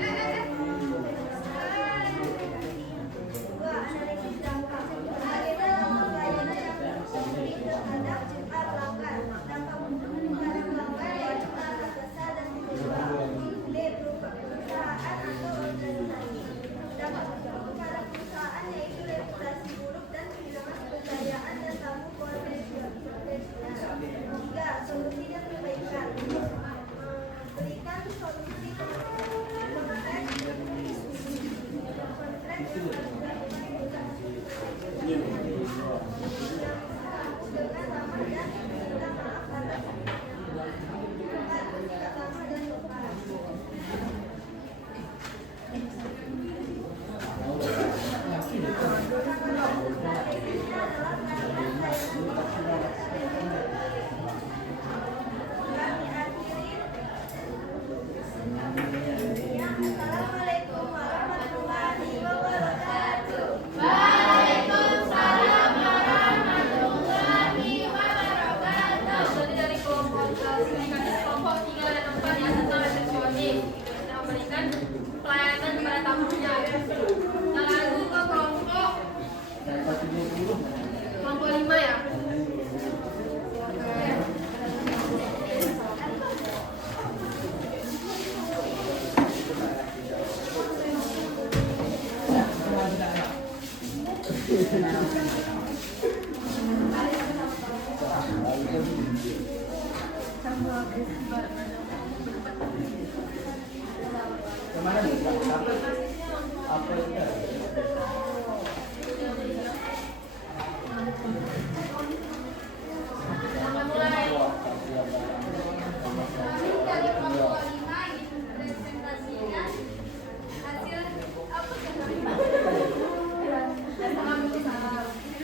dua, analisis dampak. Bagaimana pelayanan yang memberi terhadap pelanggan. Dampak untuk para pelanggan yaitu pelanggan besar dan kecil. B. Perusahaan atau organisasi. Dampak untuk para perusahaan yaitu reputasi buruk dan kehilangan kepercayaan dan tamu profesional. 3. Solusi dan perbaikan. Berikan solusi konteks yang dengan ramah dan minta maaf atas tidak ramah dan sopan. Assalamualaikum warahmatullahi wabarakatuh. Waalaikumsalam warahmatullahi wabarakatuh. Jadi dari kelompok kelompok 3 dan 4 yang tentang resepsionis kita memberikan pelayanan kepada tamunya. Nah, lalu ke kelompok 5 ya. Kemana nih? Apa itu? Kami dari kelompok 5 ingin presentasikan hasil apa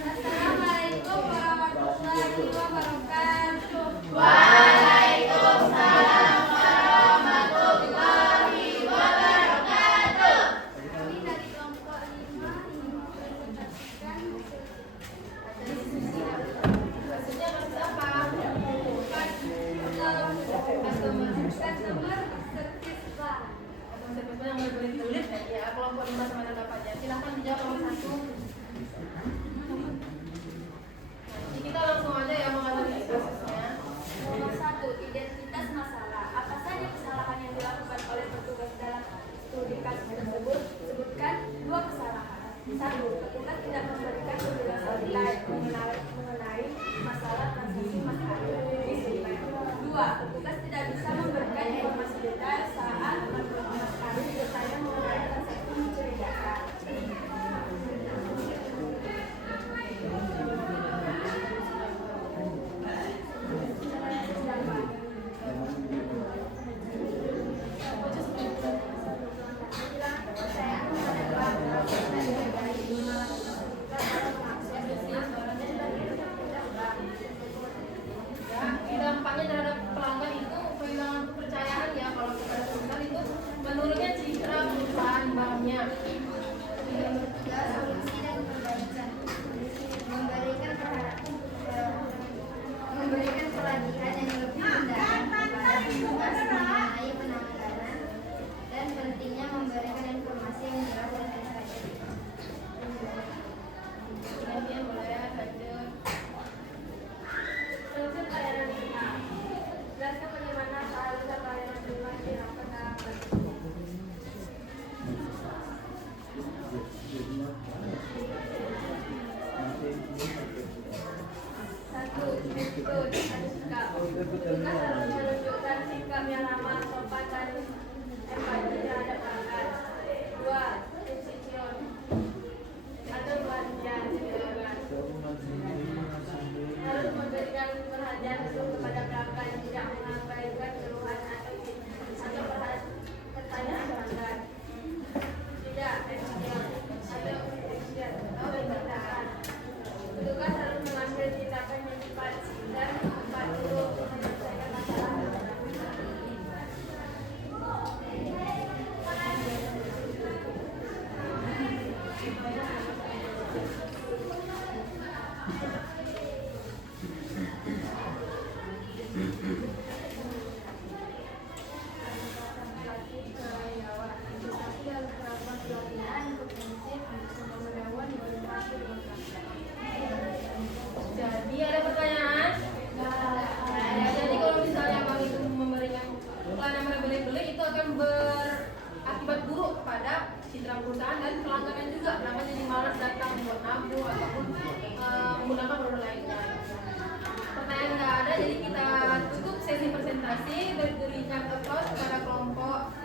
Assalamualaikum warahmatullahi wabarakatuh. Waalaikumsalam warahmatullahi wabarakatuh. Kami dari kelompok 5 ingin mempresentasikan Maksudnya maksud apa? customer service bar. Konsep yang berbelit-belit ya, kelompok 5 sama dengan bapaknya. Silahkan dijawab nomor 1. Jadi kita langsung aja ya menganalisis kasusnya. Nomor 1, identitas masalah. Apa saja kesalahan yang dilakukan oleh petugas dalam studi kasus tersebut? Sebutkan 2 kesalahan. 1. Petugas tidak memberikan penjelasan detail mengenai masalah transaksi maskapai. 2. Petugas tidak bisa memberikan informasi detail saat maskapai bertanya mengenai transaksi mencurigakan. perusahaan dan pelanggan juga. Pelanggan jadi malas datang buat nabung ataupun menggunakan produk lainnya. Pertanyaan nggak ada, jadi kita tutup sesi presentasi. Berikan applause kepada kelompok.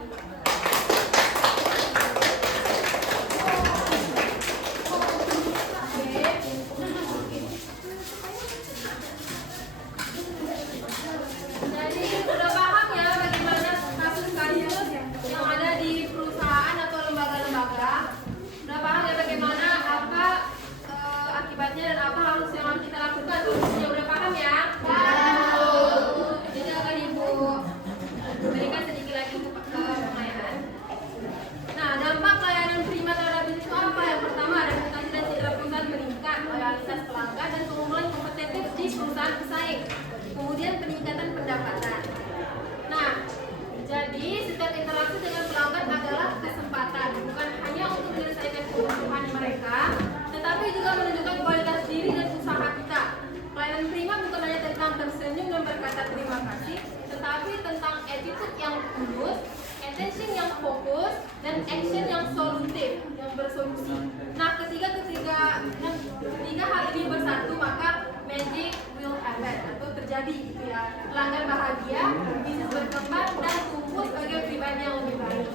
Jadi sudah paham ya bagaimana kasus-kasus yang ada di perusahaan atau lembaga-lembaga. Sudah paham ya bagaimana apa akibatnya dan apa yang harus kita lakukan. Solusinya udah paham ya? Jadi akan Ibu berikan sedikit lagi pertanyaan. Nah, dampak layanan prima terhadap bisnis itu apa? Yang pertama, reputasi dan citra perusahaan meningkat, loyalitas pelanggan dan pengumpulan kompetitif di perusahaan pesaing. Kemudian peningkatan pendapatan. Nah, jadi setiap interaksi dengan pelanggan adalah kesempatan, bukan hanya untuk menyelesaikan kebutuhan mereka, tetapi juga menunjukkan kualitas diri dan usaha kita. Pelayanan prima bukan hanya tentang tersenyum dan berkata terima kasih, tetapi tentang attitude yang tulus, attention yang fokus, dan action yang solutif, yang bersolusi. Nah, ketiga hal ini bersatu, maka magic will happen atau terjadi gitu ya. Pelanggan bahagia, bisnis berkembang, dan tumbuh sebagai pribadi yang lebih baik.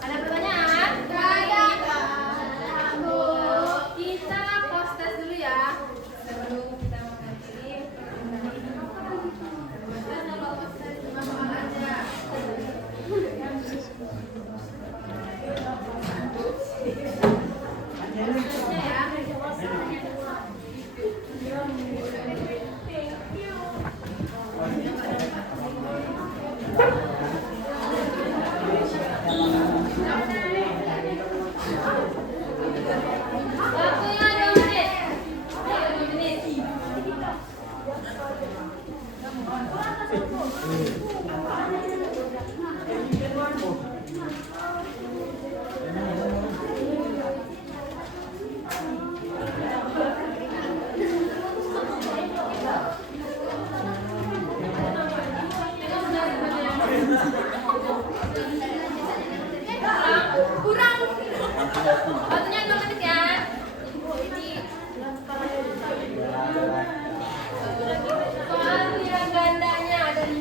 Ada pertanyaan? Baik. Kita post test dulu ya sebelum kita mengakhiri. Post test cuma soal aja. Waktunya 2 menit. Ayo 2 menit. Kurang. Waktunya 2 menit ya. Soal tiang gandanya ada 5.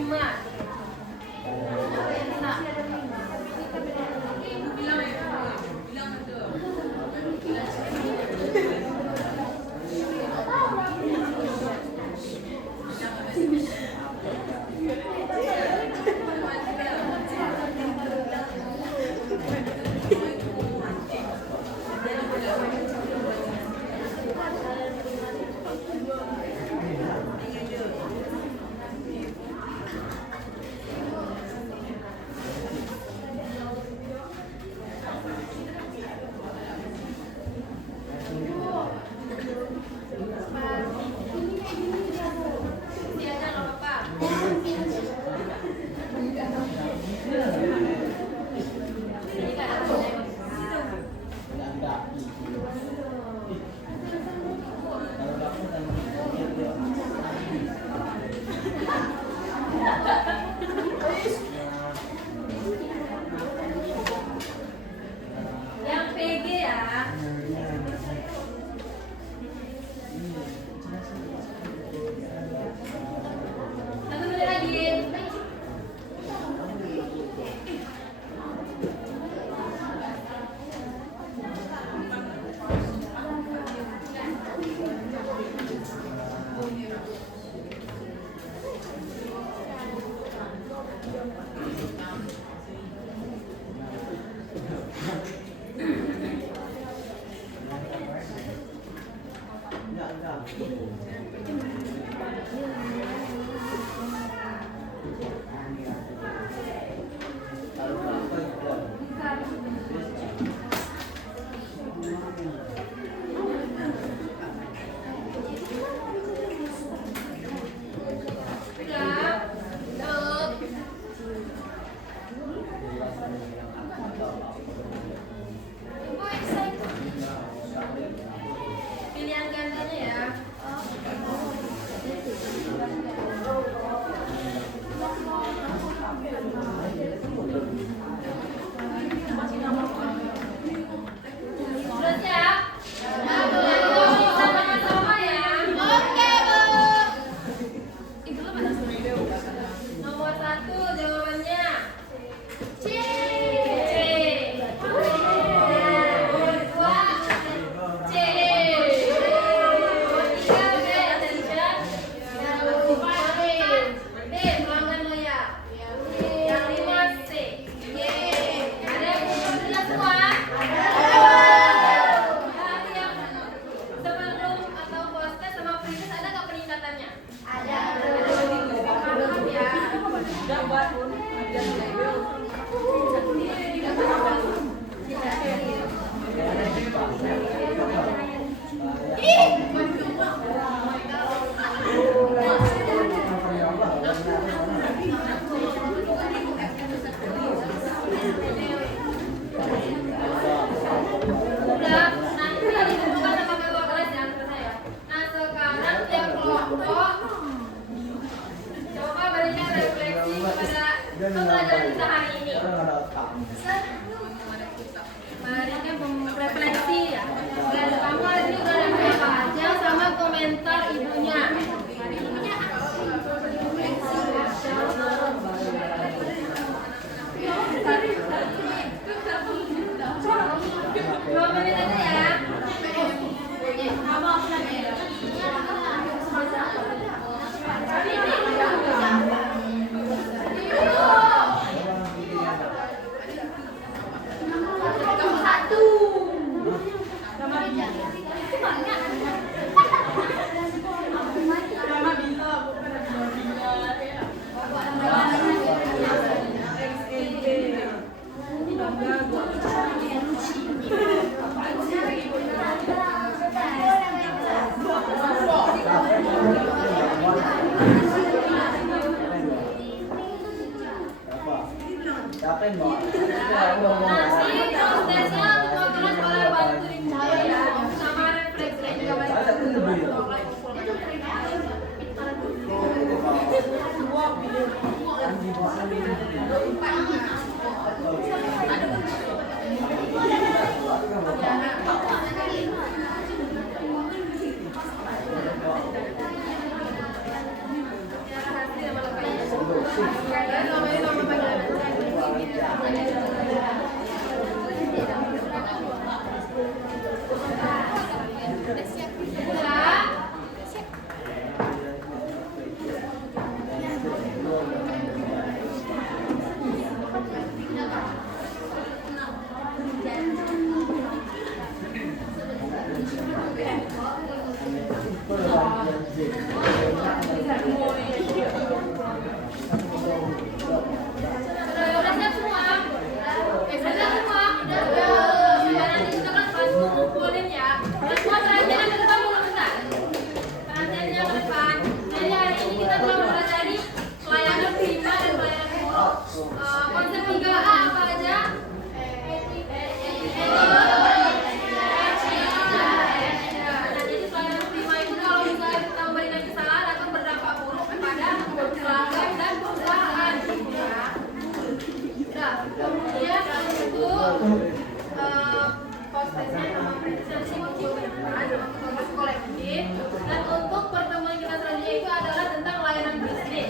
postesnya sama presnya nanti muncul ke depan sama tugas kolektif. Dan untuk pertemuan kita selanjutnya itu adalah tentang layanan bisnis,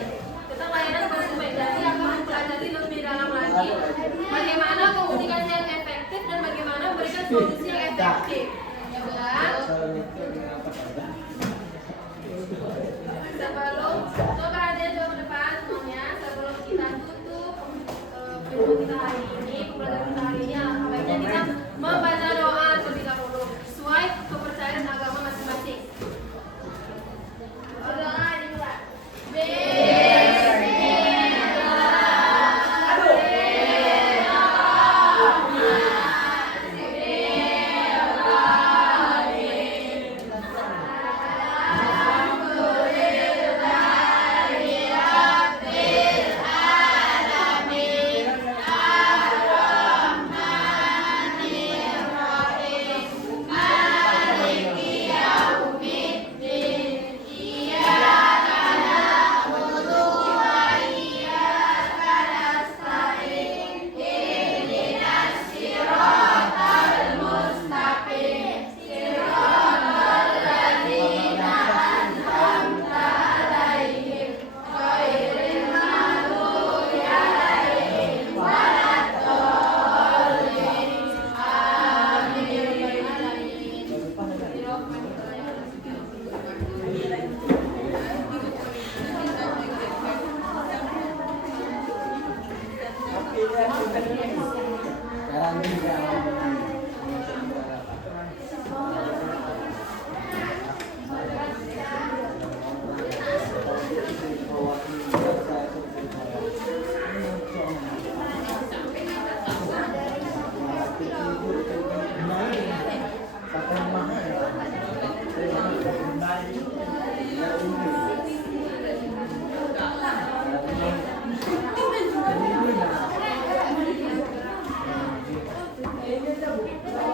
tentang layanan konsumen. Jadi akan mempelajari lebih dalam lagi bagaimana komunikasi yang efektif dan bagaimana memberikan solusi yang efektif. Ya bukan? Sebelum perhatian coba ke depan semuanya, sebelum kita tutup video kita hari ini, pembelajaran kita hari ini, alangkah baiknya kita membaca doa terlebih dahulu sesuai kepercayaan agama masing-masing. Berdoa dimulai. Ini